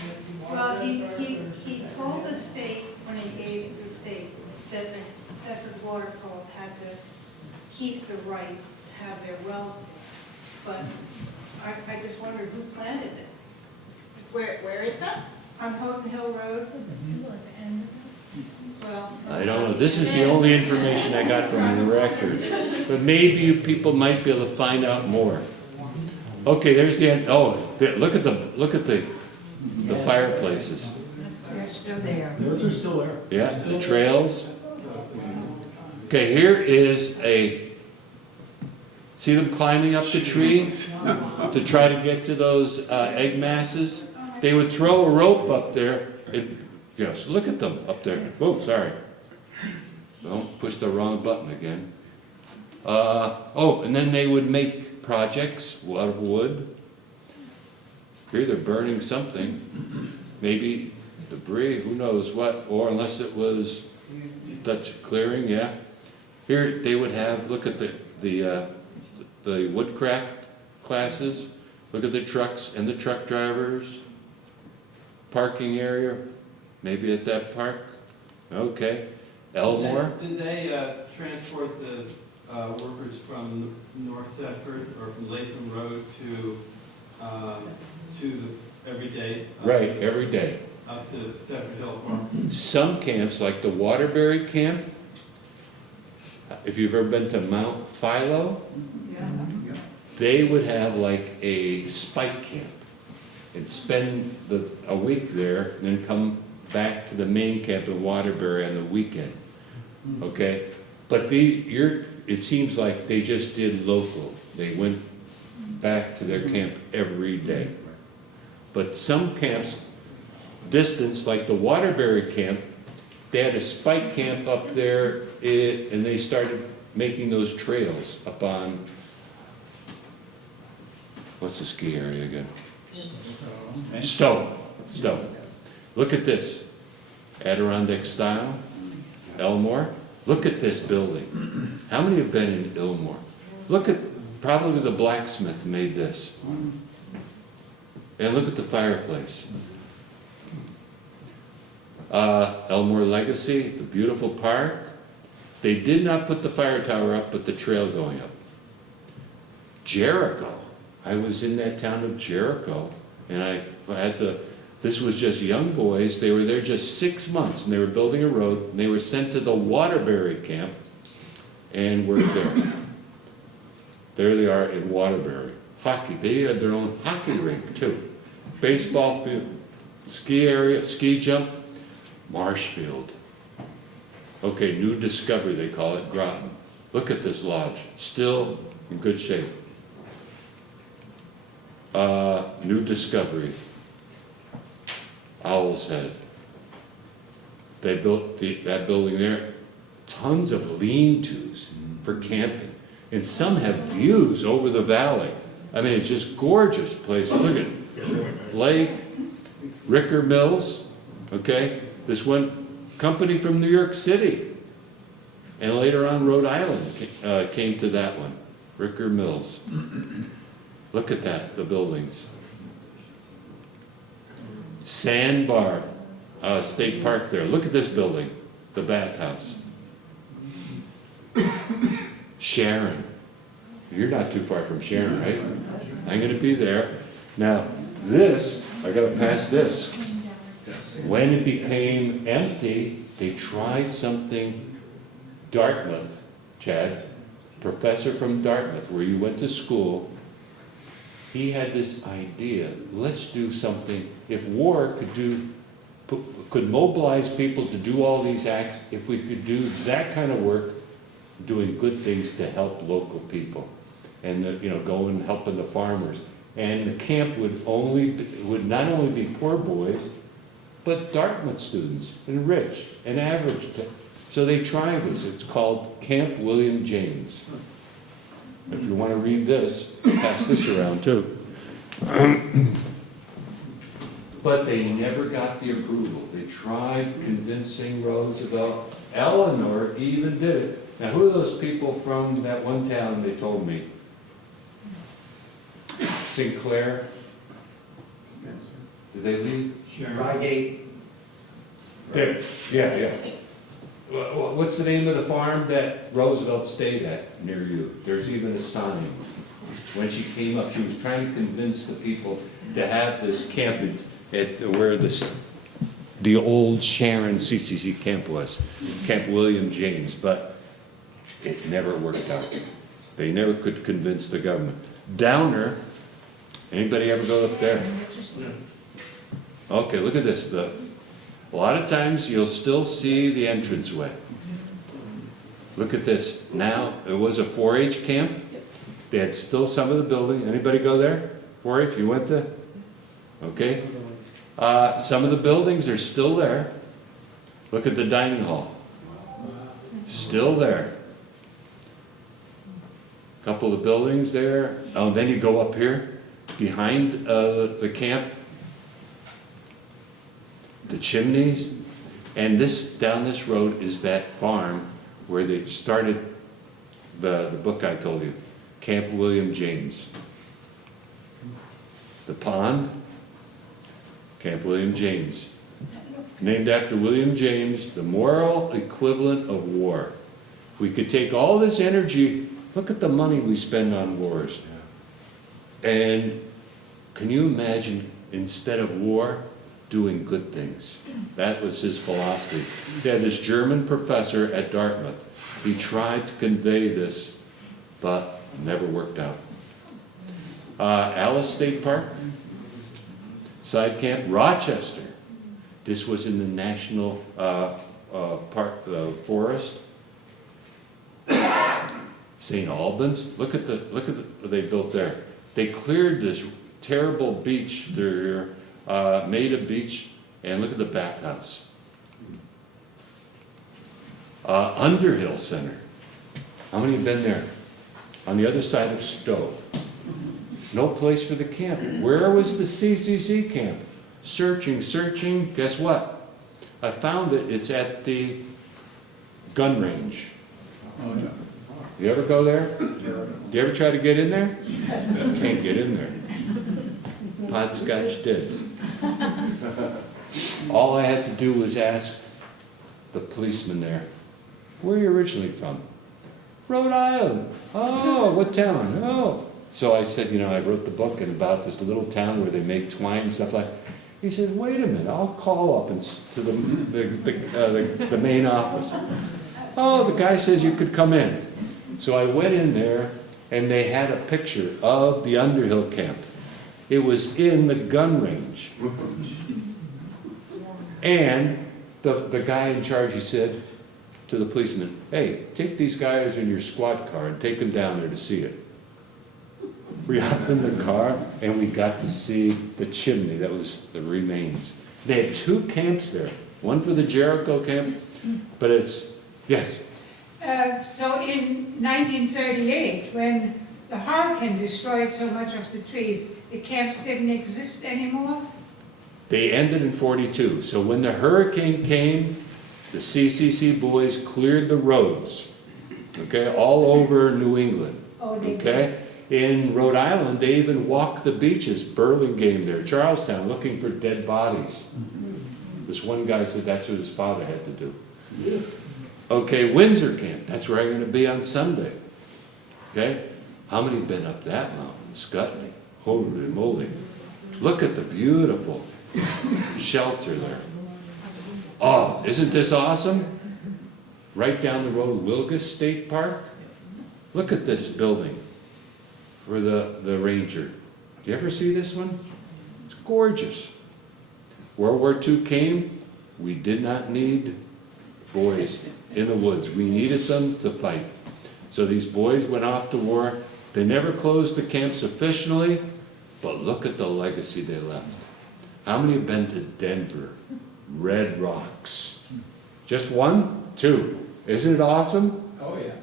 Well, he told the state, when he gave it to the state, that the Thetford Water Co. had to keep the right to have their wells there. But I just wonder who planted it. Where is that? On Houghton Hill Road, Middle at the end. well. I don't know. This is the only information I got from the records. But maybe you people might be able to find out more. Okay, there's the end. Oh, look at the fireplaces. They're still there. Those are still there. Yeah, the trails. Okay, here is see them climbing up the tree to try to get to those egg masses? They would throw a rope up there and, yes, look at them up there. Oh, sorry. Don't push the wrong button again. And then they would make projects out of wood. Here they're burning something. Maybe debris, who knows what, or unless it was Dutch clearing, yeah. Here they would have, look at the woodcraft classes, look at the trucks and the truck drivers, parking area, maybe at that park, okay. Elmore, Did they transport the workers from North Thetford or from Latham Road to the everyday? right, every day. Up to Thetford Hill Park? Some camps, like the Waterbury camp, if you've ever been to Mount Philo, they would have like a spike camp and spend a week there and then come back to the main camp in Waterbury on the weekend. Okay? But it seems like they just did local. They went back to their camp every day. But some camps, distance, like the Waterbury camp, they had a spike camp up there, and they started making those trails up on, what's the ski area again? Stone. Look at this. Adirondack style, Elmore. Look at this building. How many have been in Elmore? Look at, probably the blacksmith made this. And look at the fireplace. Elmore Legacy, the beautiful park. They did not put the fire tower up, but the trail going up. Jericho. I was in that town of Jericho, and I had to, this was just young boys, they were there just 6 months, and they were building a road, and they were sent to the Waterbury camp, and worked there. There they are in Waterbury. Hockey, they had their own hockey rink too. Baseball field, ski area, ski jump, marsh field. Okay, new discovery they call it, Groton. Look at this lodge, still in good shape. New discovery, Owl's Head. They built that building there, tons of lean-tos for camping. And some have views over the valley. I mean, it's just gorgeous place. Look at it. Lake, Ricker Mills, okay? This one company from New York City. And later on, Rhode Island came to that one, Ricker Mills. Look at that, the buildings. Sandbar State Park there. Look at this building, the bathhouse. Sharon. You're not too far from Sharon, right? I'm going to be there. Now, this, I got to pass this. When it became empty, they tried something. Dartmouth, Chad, professor from Dartmouth, where you went to school, he had this idea, let's do something, if war could mobilize people to do all these acts, if we could do that kind of work, doing good things to help local people, and go and helping the farmers. And the camp would not only be poor boys, but Dartmouth students, and rich, and average. So they tried this. It's called Camp William James. If you want to read this, pass this around too. But they never got the approval. They tried convincing Roosevelt. Eleanor even did it. Now, who are those people from that one town they told me? Sinclair? Did they leave? Rygate. There. Yeah. What's the name of the farm that Roosevelt stayed at near you? There's even a sign. When she came up, she was trying to convince the people to have this camp at where the old Sharon CCC camp was, Camp William James, but it never worked out. They never could convince the government. Downer, anybody ever go up there? Okay, look at this. A lot of times you'll still see the entranceway. Look at this. Now, it was a 4-H camp. They had still some of the building. Anybody go there? 4-H, you went to? Okay. Some of the buildings are still there. Look at the dining hall. Still there. A couple of buildings there. Oh, then you go up here behind the camp. The chimneys, and down this road is that farm where they started the book I told you, Camp William James. The pond, Camp William James. Named after William James, the moral equivalent of war. If we could take all this energy, look at the money we spend on wars. And can you imagine, instead of war, doing good things? That was his philosophy. He had this German professor at Dartmouth. He tried to convey this, but never worked out. Alice State Park, side camp, Rochester. This was in the national park, the forest. St. Albans. Look at what they built there. They cleared this terrible beach there. Made a beach, and look at the bathhouse. Underhill Center. How many have been there? On the other side of Stowe. No place for the camp. Where was the CCC camp? Searching. Guess what? I found it. It's at the gun range. Oh, yeah. You ever go there? Do you ever try to get in there? Can't get in there. Podskoch did. All I had to do was ask the policeman there, where are you originally from? Rhode Island. Oh, what town? Oh, So I said, you know, I wrote the book and about this little town where they make twine and stuff like. He said, wait a minute, I'll call up and to the main office. Oh, the guy says you could come in. So I went in there, and they had a picture of the Underhill camp. It was in the gun range. And the guy in charge, he said to the policeman, hey, take these guys in your squad car and take them down there to see it. We hopped in the car, and we got to see the chimney that was the remains. They had 2 camps there, one for the Jericho camp, but it's, yes? So in 1938, when the hurricane destroyed so much of the trees, the camps didn't exist anymore? They ended in 42. So when the hurricane came, the CCC boys cleared the roads, okay, all over New England, Oh, they okay? In Rhode Island, they even walked the beaches, Burlingame there, Charlestown, looking for dead bodies. This one guy said that's what his father had to do. Okay, Windsor Camp, that's where I'm going to be on Sunday. Okay? How many have been up that mountain? Scutney. Holy moly. Look at the beautiful shelter there. Oh, isn't this awesome? Right down the road, Wilgus State Park. Look at this building for the ranger. Do you ever see this one? It's gorgeous. World War II came, we did not need boys in the woods. We needed them to fight. So these boys went off to war. They never closed the camps officially, but look at the legacy they left. How many have been to Denver? Red Rocks. Just 1? 2. Isn't it awesome? Oh, yeah.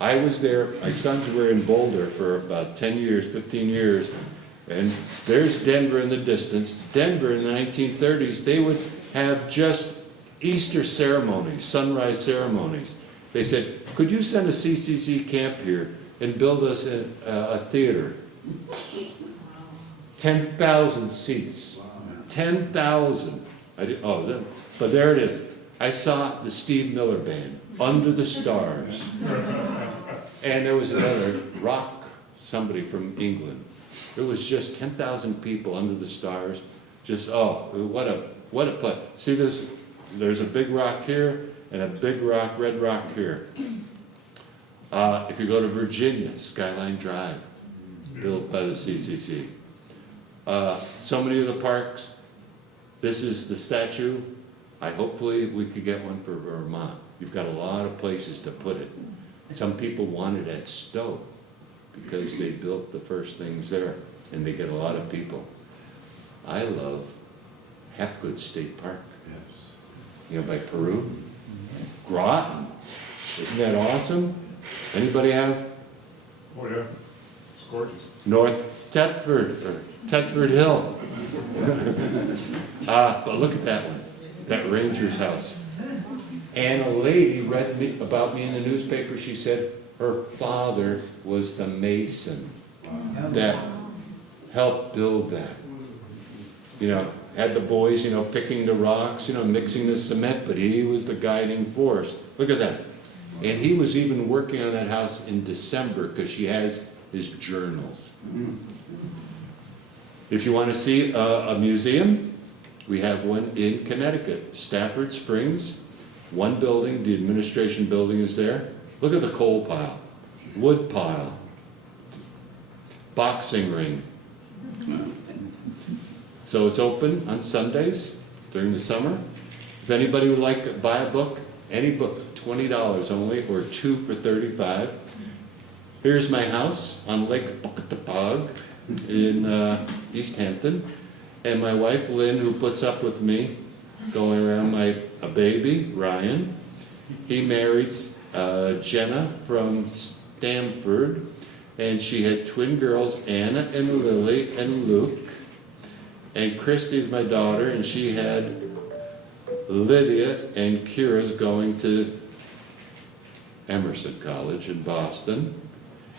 I was there, my sons were in Boulder for about 10 years, 15 years, and there's Denver in the distance. Denver in the 1930s, they would have just Easter ceremonies, sunrise ceremonies. They said, could you send a CCC camp here and build us a theater? 10,000 seats. 10,000. But there it is. I saw the Steve Miller Band, Under the Stars. And there was another rock, somebody from England. It was just 10,000 people under the stars. Just, oh, what a play. See this? There's a big rock here and a big rock, red rock here. If you go to Virginia, Skyline Drive, built by the CCC. So many of the parks. This is the statue. Hopefully we could get one for Vermont. You've got a lot of places to put it. Some people want it at Stowe because they built the first things there and they get a lot of people. I love Hapgood State Park. You know, by Peru. Groton. Isn't that awesome? Anybody have? Oh, yeah, it's gorgeous. North Thetford, or Thetford Hill. But look at that one, that ranger's house. And a lady read about me in the newspaper. She said her father was the mason that helped build that. You know, had the boys, you know, picking the rocks, you know, mixing the cement, but he was the guiding force. Look at that. And he was even working on that house in December because she has his journals. If you want to see a museum, we have one in Connecticut, Stafford Springs. One building, the administration building is there. Look at the coal pile, wood pile, boxing ring. So it's open on Sundays during the summer. If anybody would like to buy a book, any book, $20 only, or 2 for $35. Here's my house on Lake Pocatapog in East Hampton. And my wife, Lynn, who puts up with me, going around a baby, Ryan. He married Jenna from Stamford, and she had twin girls, Anna and Lily and Luke. And Christy's my daughter, and she had Lydia and Kira's going to Emerson College in Boston.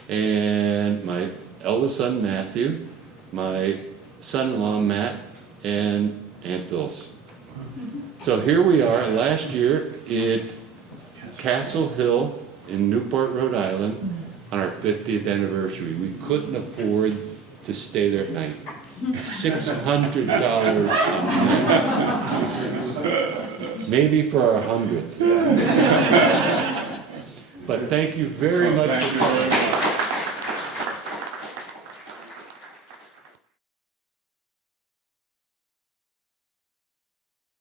And my eldest son, Matthew, my son-in-law, Matt, and Aunt Phyllis. So here we are last year at Castle Hill in Newport, Rhode Island. on our 50th anniversary. We couldn't afford to stay there at night. $600 a night. Maybe for our 100th. But thank you very much.